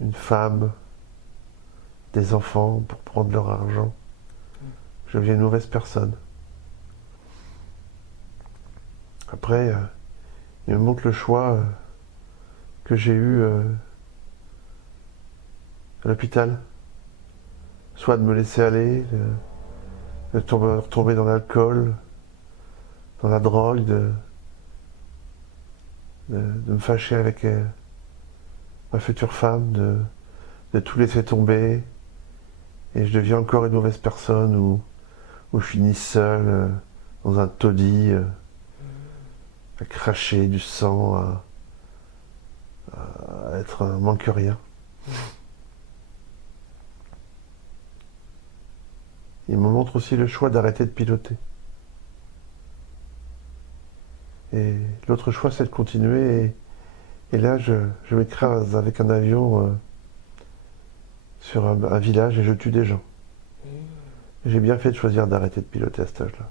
une femme, des enfants pour prendre leur argent. Je deviens une mauvaise personne. Après, il me montre le choix que j'ai eu à l'hôpital. Soit de me laisser aller, de retomber dans l'alcool, dans la drogue, de me fâcher avec ma future femme, de tout laisser tomber. Et je deviens encore une mauvaise personne où je finis seul dans un taudis, à cracher du sang, à être un manque-rien. Il me montre aussi le choix d'arrêter de piloter. Et l'autre choix, c'est de continuer. Et là, je m'écrase avec un avion sur un village et je tue des gens. J'ai bien fait de choisir d'arrêter de piloter à cet âge-là.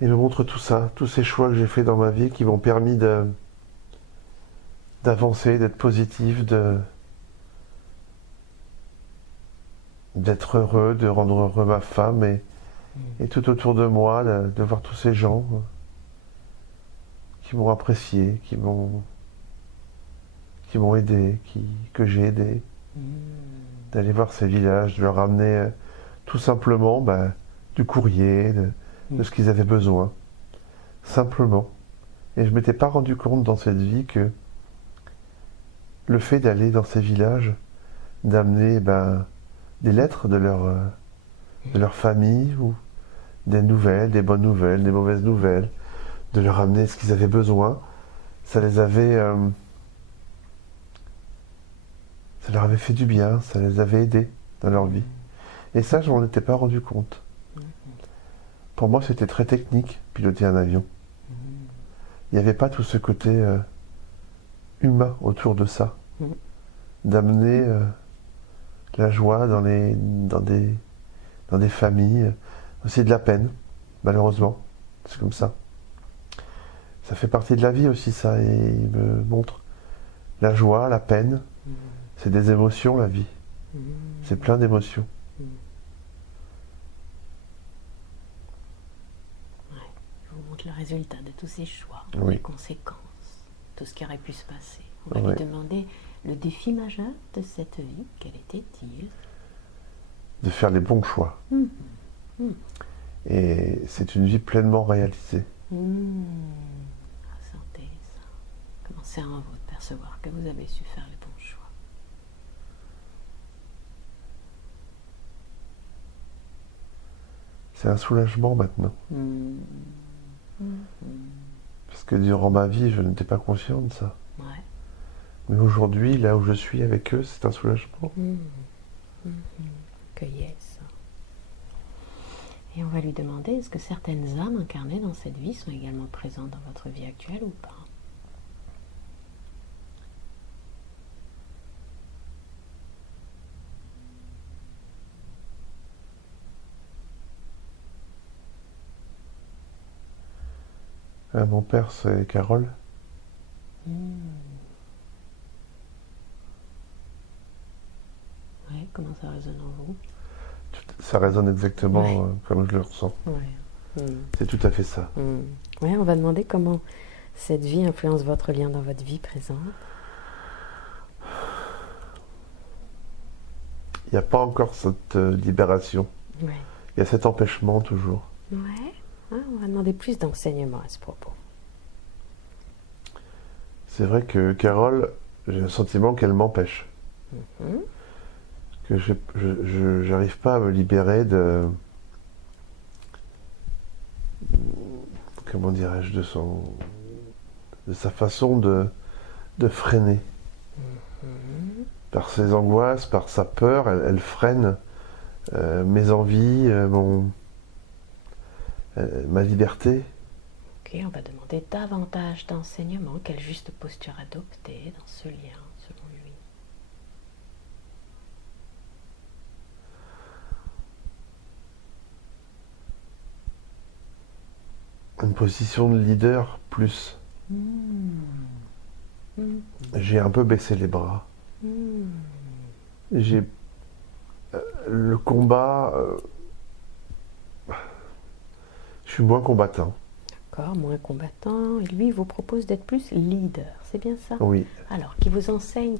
Il me montre tout ça, tous ces choix que j'ai faits dans ma vie qui m'ont permis d'avancer, d'être positif, d'être heureux, de rendre heureux ma femme et tout autour de moi, de voir tous ces gens qui m'ont apprécié, qui m'ont aidé, que j'ai aidé, d'aller voir ces villages, de leur ramener tout simplement du courrier, de ce qu'ils avaient besoin, simplement. Et je ne m'étais pas rendu compte dans cette vie que le fait d'aller dans ces villages, d'amener des lettres de leur famille ou des nouvelles, des bonnes nouvelles, des mauvaises nouvelles, de leur amener ce qu'ils avaient besoin, ça leur avait fait du bien, ça les avait aidés dans leur vie. Et ça, je m'en étais pas rendu compte. Pour moi, c'était très technique, piloter un avion. Il n'y avait pas tout ce côté humain autour de ça. D'amener la joie dans des familles, aussi de la peine, malheureusement. C'est comme ça. Ça fait partie de la vie aussi, ça. Et il me montre la joie, la peine. C'est des émotions, la vie. C'est plein d'émotions. Je vous montre le résultat de tous ces choix, Oui. les conséquences, tout ce qui aurait pu se passer. On va lui demander le défi majeur de cette vie, quel était-il? De faire les bons choix. Et c'est une vie pleinement réalisée. Ressentez ça. Commencez en vous de percevoir que vous avez su faire les bons choix. C'est un soulagement maintenant. Parce que durant ma vie, je n'étais pas conscient de ça. Ouais. Mais aujourd'hui, là où je suis avec eux, c'est un soulagement. Cueillez ça. Et on va lui demander, est-ce que certaines âmes incarnées dans cette vie sont également présentes dans votre vie actuelle ou pas? Mon père, c'est Carole. Ouais, comment ça résonne en vous? Ça résonne exactement comme je le ressens. C'est tout à fait ça. Ouais, on va demander comment cette vie influence votre lien dans votre vie présente. Il n'y a pas encore cette libération. Ouais. Il y a cet empêchement toujours. Ouais. On va demander plus d'enseignements à ce propos. C'est vrai que Carole, j'ai le sentiment qu'elle m'empêche. Que je n'arrive pas à me libérer de... Comment dirais-je, de son... de sa façon de freiner. Par ses angoisses, par sa peur, elle freine mes envies, ma liberté. Ok, on va demander davantage d'enseignements. Quelle juste posture adopter dans ce lien, selon lui? Une position de leader plus. J'ai un peu baissé les bras. J'ai le combat. Je suis moins combattant. D'accord, moins combattant. Et lui, il vous propose d'être plus leader. C'est bien ça? Oui. Alors, qui vous enseigne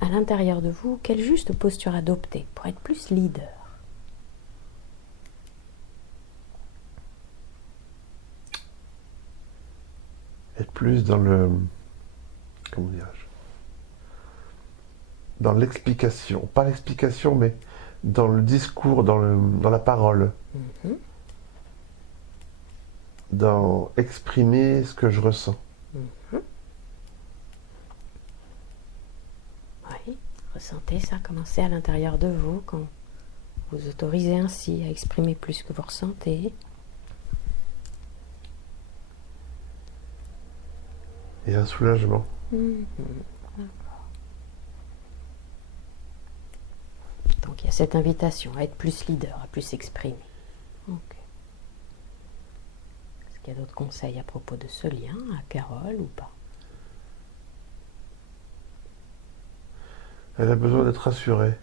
à l'intérieur de vous quelle juste posture adopter pour être plus leader. Être plus dans le. Comment dirais-je? Dans l'explication. Pas l'explication, mais dans le discours, dans la parole. Dans exprimer ce que je ressens. Oui, ressentez ça, commencez à l'intérieur de vous quand vous autorisez ainsi à exprimer plus ce que vous ressentez. Et un soulagement. Donc il y a cette invitation à être plus leader, à plus exprimer. Ok. Est-ce qu'il y a d'autres conseils à propos de ce lien à Carole ou pas? Elle a besoin d'être rassurée.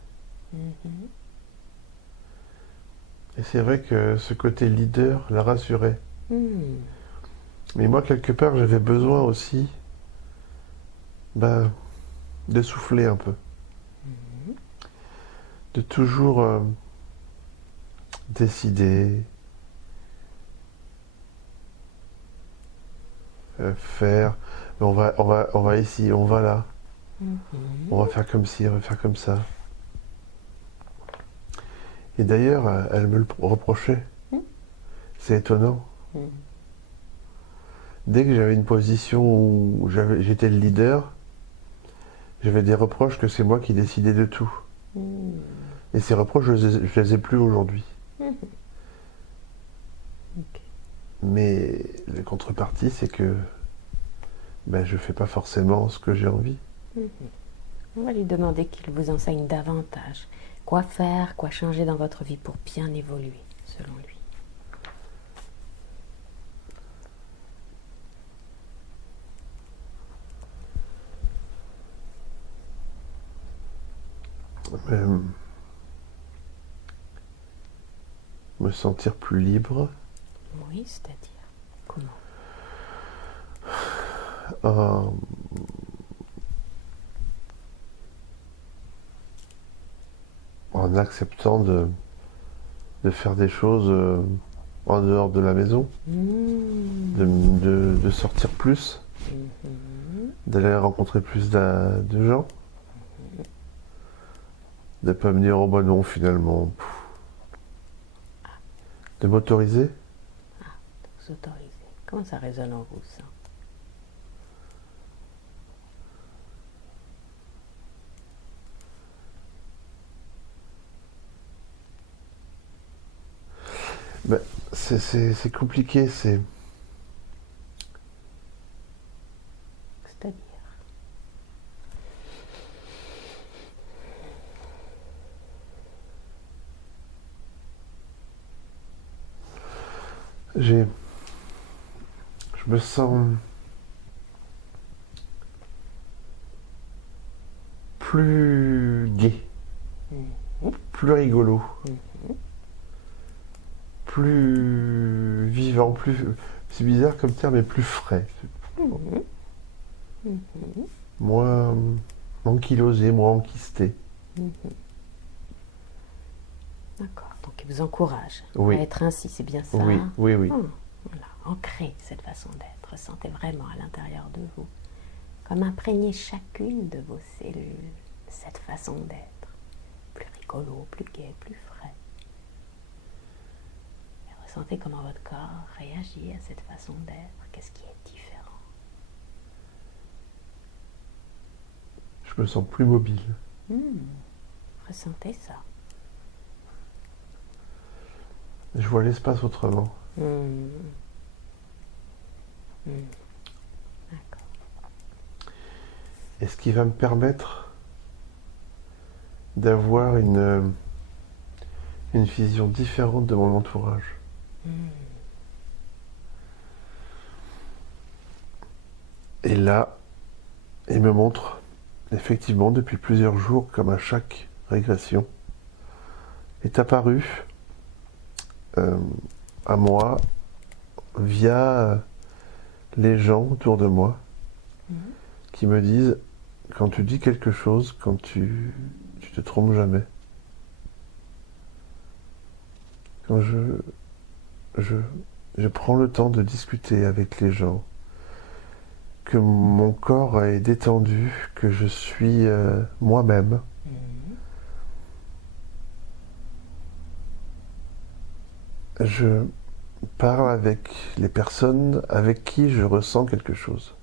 Et c'est vrai que ce côté leader la rassurait. Mais moi, quelque part, j'avais besoin aussi de souffler un peu. De toujours décider, faire. On va ici, on va là. On va faire comme ci, on va faire comme ça. Et d'ailleurs, elle me le reprochait. C'est étonnant. Dès que j'avais une position où j'étais le leader, j'avais des reproches que c'est moi qui décidais de tout. Et ces reproches, je les ai plus aujourd'hui. Okay. Mais la contrepartie, c'est que je fais pas forcément ce que j'ai envie. On va lui demander qu'il vous enseigne davantage. Quoi faire, quoi changer dans votre vie pour bien évoluer, selon lui. Me sentir plus libre. Oui, c'est-à-dire comment? En acceptant de faire des choses en dehors de la maison, de sortir plus, d'aller rencontrer plus de gens, de ne pas me dire oh bah non finalement, de m'autoriser. De vous autoriser. Comment ça résonne en vous, ça? C'est compliqué, c'est... C'est-à-dire? Je me sens plus gai, plus rigolo, plus vivant, plus... C'est bizarre comme terme, mais plus frais. Moins ankylosé, moins enquisté. D'accord. Donc il vous encourage Oui. à être ainsi, c'est bien ça? Oui. Voilà. Ancrez cette façon d'être. Ressentez vraiment à l'intérieur de vous. Comme imprégner chacune de vos cellules cette façon d'être. Plus rigolo, plus gai, plus frais. Et ressentez comment votre corps réagit à cette façon d'être. Qu'est-ce qui est différent? Je me sens plus mobile. Ressentez ça. Je vois l'espace autrement. D'accord. Et ce qui va me permettre d'avoir une vision différente de mon entourage. Et là, il me montre effectivement depuis plusieurs jours, comme à chaque régression, est apparu à moi via les gens autour de moi qui me disent quand tu dis quelque chose, quand tu te trompes jamais. Quand je prends le temps de discuter avec les gens, que mon corps est détendu, que je suis moi-même. Je parle avec les personnes avec qui je ressens quelque chose.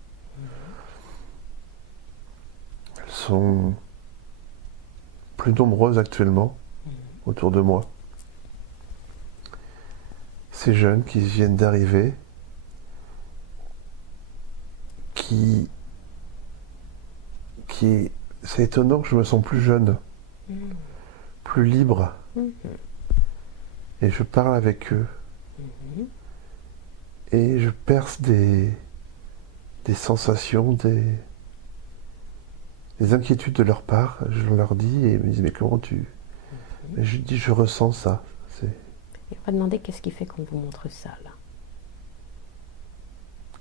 Elles sont plus nombreuses actuellement autour de moi. Ces jeunes qui viennent d'arriver, c'est étonnant, je me sens plus jeune, plus libre. Et je parle avec eux. Et je perce des sensations, des inquiétudes de leur part. Je leur dis et ils me disent mais comment tu... Et je dis je ressens ça. Et on va demander qu'est-ce qui fait qu'on vous montre ça là.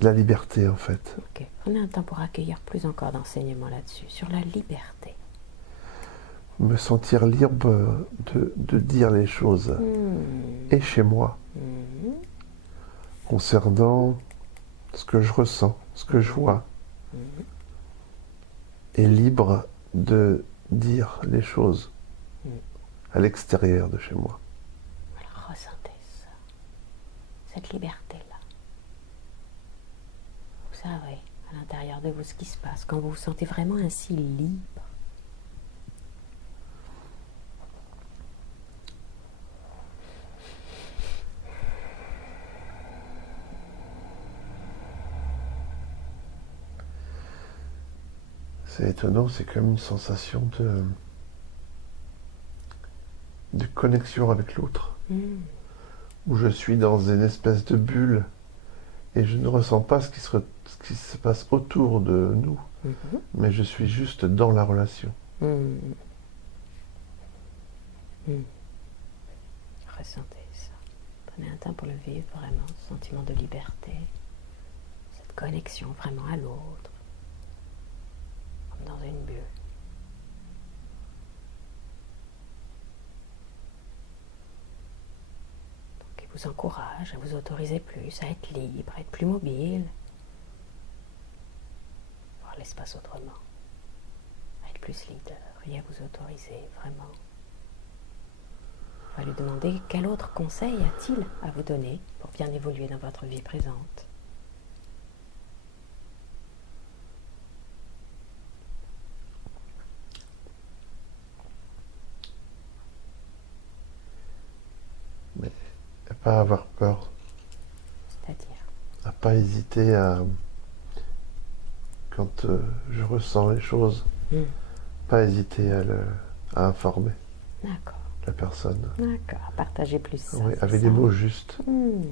La liberté en fait. Ok, prenez un temps pour accueillir plus encore d'enseignements là-dessus, sur la liberté. Me sentir libre de dire les choses. Et chez moi. Concernant ce que je ressens, ce que je vois. Et libre de dire les choses à l'extérieur de chez moi. Alors ressentez ça, cette liberté-là. Vous savez, à l'intérieur de vous, ce qui se passe quand vous vous sentez vraiment ainsi libre. C'est étonnant, c'est comme une sensation de connexion avec l'autre. Où je suis dans une espèce de bulle et je ne ressens pas ce qui se passe autour de nous, mais je suis juste dans la relation. Ressentez ça. Prenez un temps pour le vivre vraiment, ce sentiment de liberté, cette connexion vraiment à l'autre, comme dans une bulle. Donc il vous encourage à vous autoriser plus, à être libre, à être plus mobile, voir l'espace autrement, à être plus leader et à vous autoriser vraiment. On va lui demander quel autre conseil a-t-il à vous donner pour bien évoluer dans votre vie présente. Mais à pas avoir peur, C'est-à-dire à pas hésiter à, quand je ressens les choses, pas hésiter à informer D'accord. la personne. D'accord, à partager plus ça. Oui, c'est avec ça. des mots justes. Ne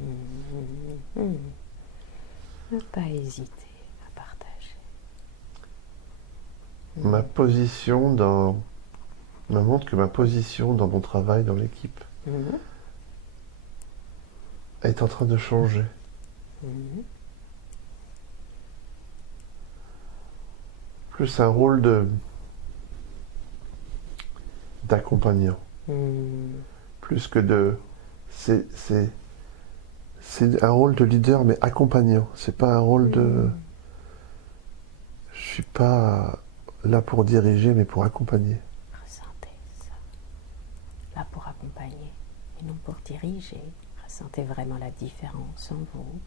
pas hésiter à partager. Ma position me montre que ma position dans mon travail, dans l'équipe, est en train de changer. Plus un rôle d'accompagnant. Plus que de... C'est un rôle de leader, mais accompagnant. C'est pas un rôle de... Je suis pas là pour diriger, mais pour accompagner. Ressentez ça. Là pour accompagner et non pour diriger. Ressentez vraiment la différence en vous.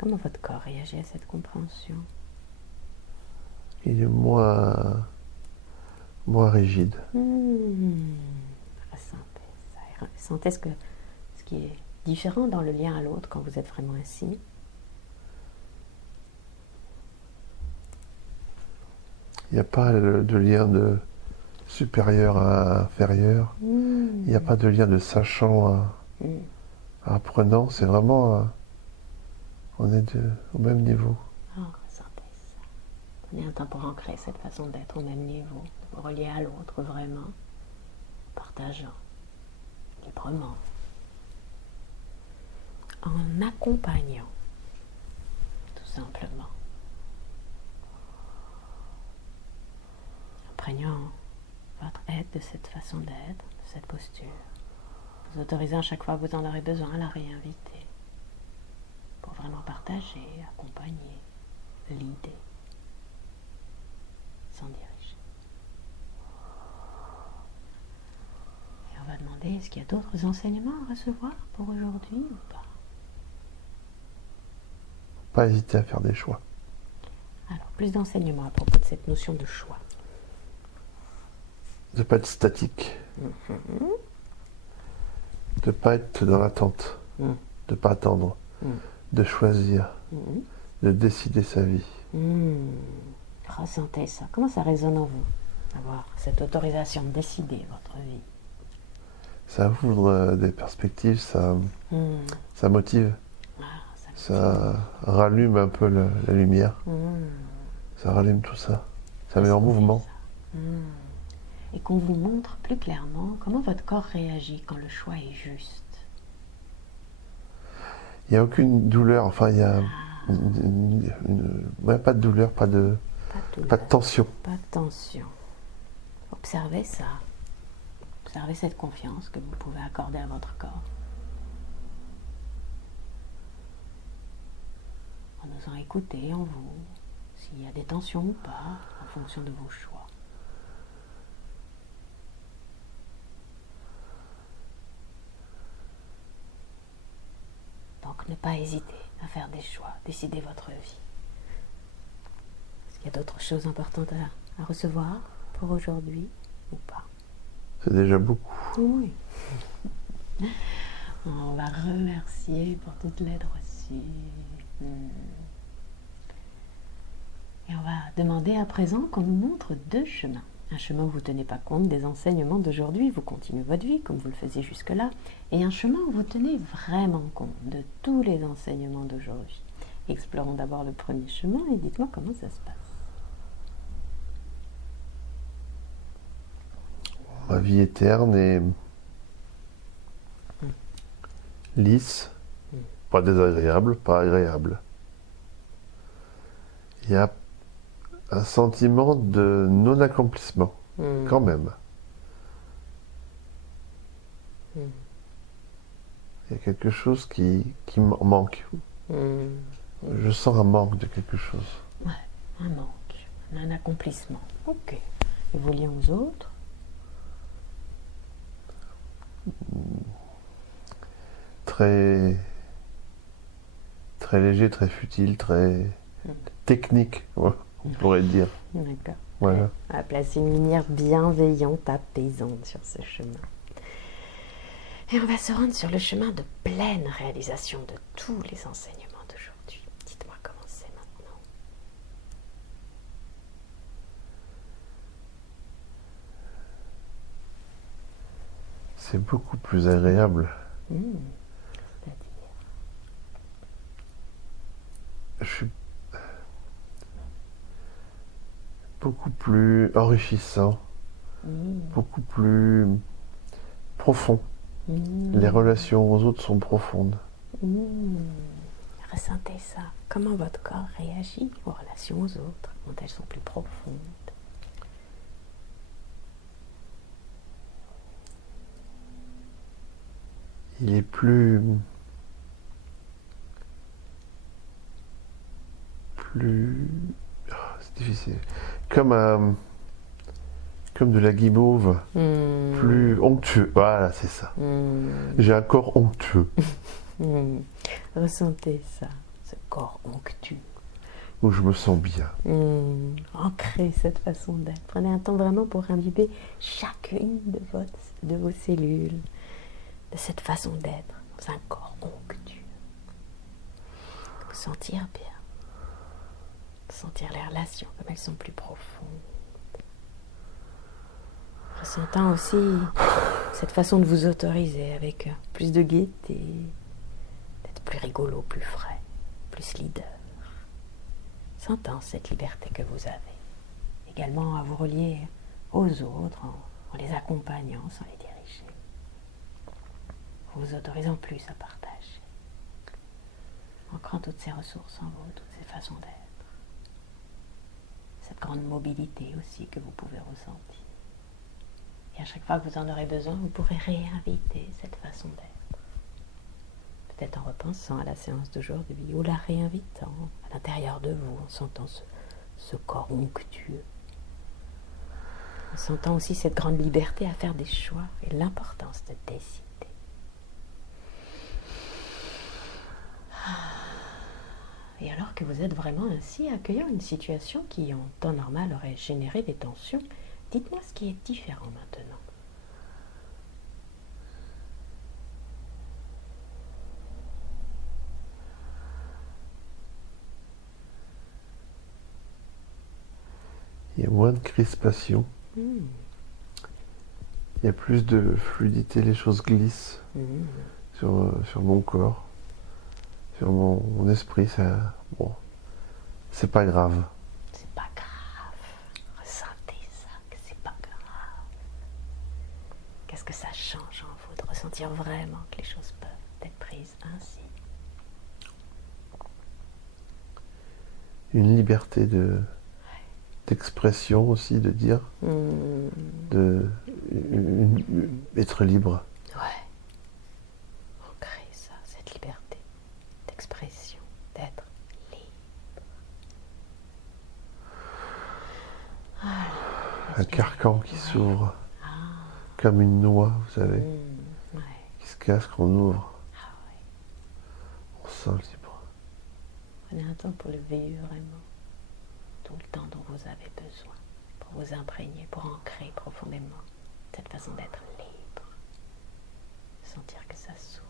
Comment votre corps réagit à cette compréhension? Il est moins rigide. Ressentez ça. Et ressentez ce qui est différent dans le lien à l'autre quand vous êtes vraiment assis. Il n'y a pas de lien de supérieur à inférieur. Il n'y a pas de lien de sachant à apprenant. C'est vraiment... on est au même niveau. Oh, ressentez ça. Prenez un temps pour ancrer cette façon d'être au même niveau, de vous relier à l'autre vraiment, partageant librement, en accompagnant, tout simplement. En prenant votre aide de cette façon d'être, de cette posture, vous autorisant à chaque fois que vous en aurez besoin à la réinviter pour vraiment partager, accompagner, l'idée, sans diriger. Et on va demander, est-ce qu'il y a d'autres enseignements à recevoir pour aujourd'hui ou pas? Pas hésiter à faire des choix. Alors, plus d'enseignements à propos de cette notion de choix. De ne pas être statique. De ne pas être dans l'attente. De ne pas attendre. De choisir. De décider sa vie. Ressentez ça. Comment ça résonne en vous, d'avoir cette autorisation de décider votre vie? Ça ouvre des perspectives, ça motive. Ça rallume un peu la lumière. Ça rallume tout ça. Ça met en mouvement. Et qu'on vous montre plus clairement comment votre corps réagit quand le choix est juste. Il n'y a aucune douleur, enfin il y a pas de douleur, pas de tension. Pas de tension. Observez ça. Observez cette confiance que vous pouvez accorder à votre corps. En osant écouter en vous s'il y a des tensions ou pas, en fonction de vos choix. Donc ne pas hésiter à faire des choix, décider votre vie. Est-ce qu'il y a d'autres choses importantes à recevoir pour aujourd'hui ou pas? C'est déjà beaucoup. Oui. On va remercier pour toute l'aide reçue. Et on va demander à présent qu'on nous montre deux chemins. Un chemin où vous ne tenez pas compte des enseignements d'aujourd'hui, vous continuez votre vie comme vous le faisiez jusque-là, et un chemin où vous tenez vraiment compte de tous les enseignements d'aujourd'hui. Explorons d'abord le premier chemin et dites-moi comment ça se passe. Ma vie est terne et lisse, pas désagréable, pas agréable. Il y a un sentiment de non-accomplissement, quand même. Il y a quelque chose qui manque. Je sens un manque de quelque chose. Ouais, un manque, un accomplissement. Ok. Et vos liens aux autres? Très léger, très futile, très technique, on pourrait dire. D'accord. Voilà. On va placer une lumière bienveillante, apaisante sur ce chemin. Et on va se rendre sur le chemin de pleine réalisation de tous les enseignements d'aujourd'hui. Dites-moi comment c'est maintenant. C'est beaucoup plus agréable. C'est-à-dire? Je suis beaucoup plus enrichissant, beaucoup plus profond. Les relations aux autres sont profondes. Ressentez ça. Comment votre corps réagit aux relations aux autres quand elles sont plus profondes? Il est plus c'est difficile. Comme de la guimauve, plus onctueux. Voilà, c'est ça. J'ai un corps onctueux. Ressentez ça. ce corps onctueux. Où je me sens bien. Ancrez cette façon d'être. Prenez un temps vraiment pour imbiber chacune de vos cellules de cette façon d'être dans un corps onctueux. Vous sentir bien. Sentir les relations comme elles sont plus profondes. Ressentant aussi cette façon de vous autoriser avec plus de gaieté, d'être plus rigolo, plus frais, plus leader. Sentant cette liberté que vous avez. Également à vous relier aux autres en les accompagnant sans les diriger. En vous autorisant plus à partager. Ancrant toutes ces ressources en vous, toutes ces façons d'être. Cette grande mobilité aussi que vous pouvez ressentir. Et à chaque fois que vous en aurez besoin, vous pourrez réinviter cette façon d'être. Peut-être en repensant à la séance d'aujourd'hui ou la réinvitant à l'intérieur de vous, en sentant ce corps onctueux. En sentant aussi cette grande liberté à faire des choix et l'importance de décider. Et alors que vous êtes vraiment ainsi accueillant une situation qui en temps normal aurait généré des tensions, dites-moi ce qui est différent maintenant. Il y a moins de crispation. Il y a plus de fluidité, les choses glissent sur mon corps, sur mon esprit. Bon, c'est pas grave. C'est pas grave. Ressentez ça, que c'est pas grave. Qu'est-ce que ça change en vous de ressentir vraiment que les choses peuvent être prises ainsi? Une liberté d'expression aussi, de dire, être libre. Ouais. Ancrez ça, cette liberté d'expression, d'être libre. Voilà. Un carcan qui s'ouvre comme une noix, vous savez, qui se casse quand on ouvre. Ah ouais. On se sent libre. Prenez un temps pour le vivre vraiment. Tout le temps dont vous avez besoin. Pour vous imprégner, pour ancrer profondément cette façon d'être libre. Sentir que ça s'ouvre.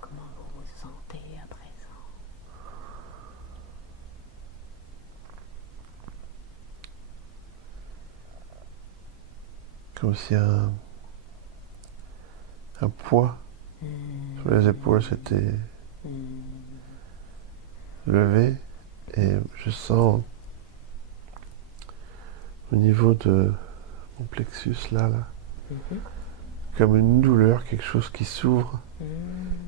Comment vous vous sentez à présent? Comme si un poids sur les épaules s'était levé et je sens au niveau de mon plexus là, comme une douleur, quelque chose qui s'ouvre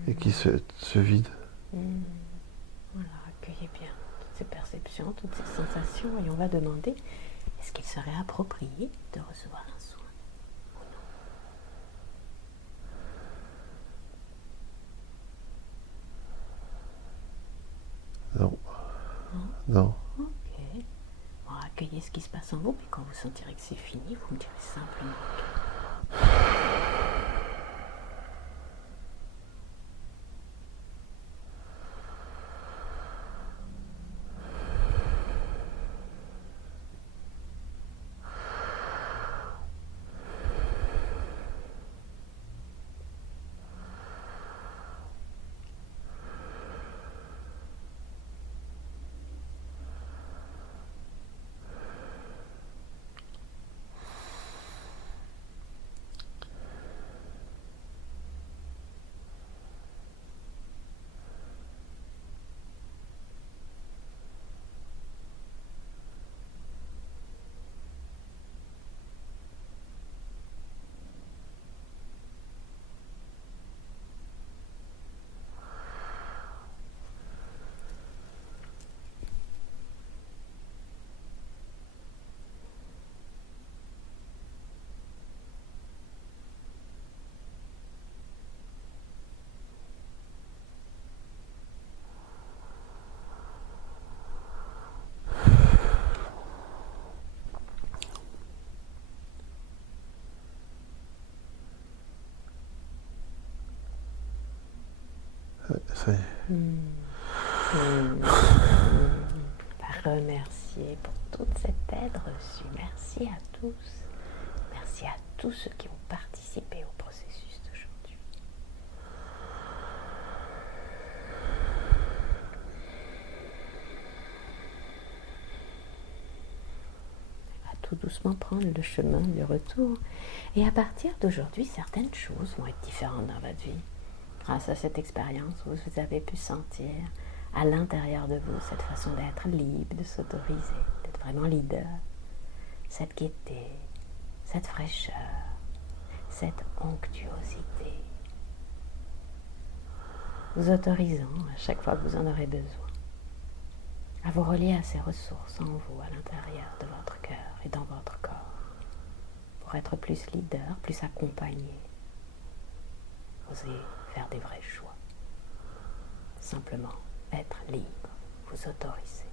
et qui se vide. Voilà, accueillez bien toutes ces perceptions, toutes ces sensations et on va demander est-ce qu'il serait approprié de recevoir un soin ou non? Non. Ok. Bon, accueillez ce qui se passe en vous, puis quand vous sentirez que c'est fini, vous me direz simplement Ça y est. Remercier pour toute cette aide reçue. Merci à tous. Merci à tous ceux qui ont participé au processus d'aujourd'hui. On va tout doucement prendre le chemin du retour. Et à partir d'aujourd'hui, certaines choses vont être différentes dans votre vie. Grâce à cette expérience, vous avez pu sentir à l'intérieur de vous cette façon d'être libre, de s'autoriser, d'être vraiment leader. Cette gaieté, cette fraîcheur, cette onctuosité. Vous autorisant, à chaque fois que vous en aurez besoin, à vous relier à ces ressources en vous, à l'intérieur de votre cœur et dans votre corps, pour être plus leader, plus accompagné. Osez faire des vrais choix. Simplement être libre, vous autoriser.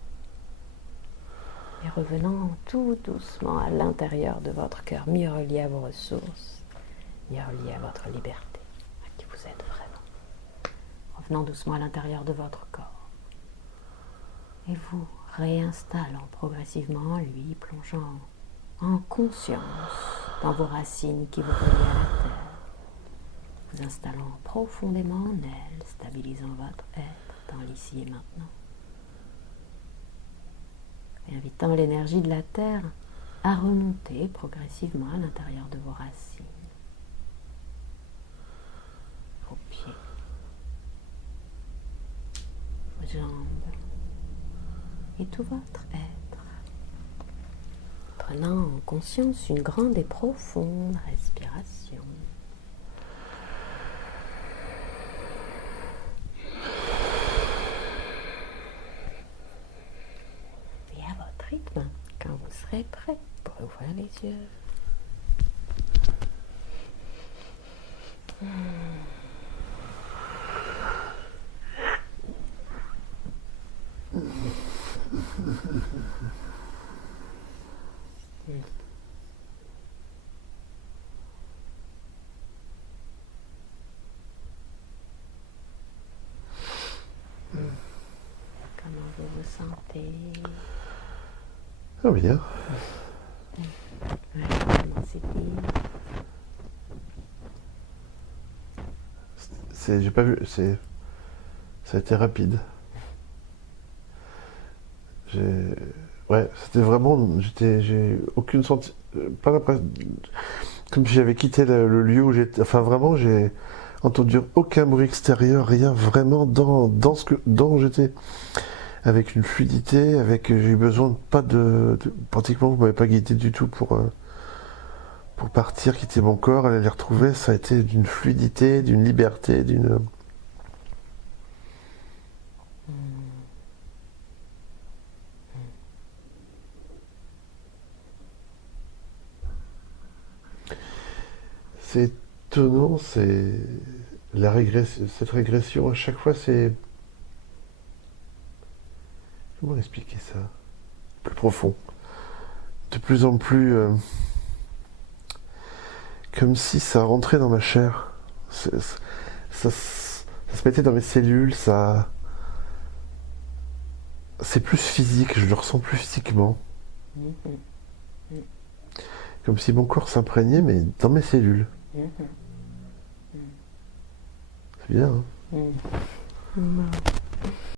Et revenant tout doucement à l'intérieur de votre cœur, mieux relié à vos ressources, mieux relié à votre liberté, à qui vous êtes vraiment. Revenant doucement à l'intérieur de votre corps. Et vous réinstallant progressivement en lui, plongeant en conscience dans vos racines qui vous relient à la terre. Vous installant profondément en elle, stabilisant votre être dans l'ici et maintenant. Et invitant l'énergie de la terre à remonter progressivement à l'intérieur de vos racines, vos pieds, vos jambes et tout votre être. Prenant en conscience une grande et profonde respiration. Rythme, quand vous serez prêt pour ouvrir les yeux. Comment vous vous sentez? Ah bien. J'ai pas vu, ça a été rapide. Ouais, c'était vraiment, j'ai aucune senti, pas l'impression, comme si j'avais quitté le lieu où j'étais, enfin vraiment, j'ai entendu aucun bruit extérieur, rien, vraiment dans où j'étais. Avec une fluidité, j'ai eu besoin pratiquement, vous m'avez pas guidé du tout pour partir, quitter mon corps, aller les retrouver, ça a été d'une fluidité, d'une liberté, C'est étonnant, cette régression, à chaque fois, c'est... Comment expliquer ça? Plus profond. De plus en plus... comme si ça rentrait dans ma chair. Ça se mettait dans mes cellules, c'est plus physique, je le ressens plus physiquement. Comme si mon corps s'imprégnait, mais dans mes cellules. C'est bien, hein?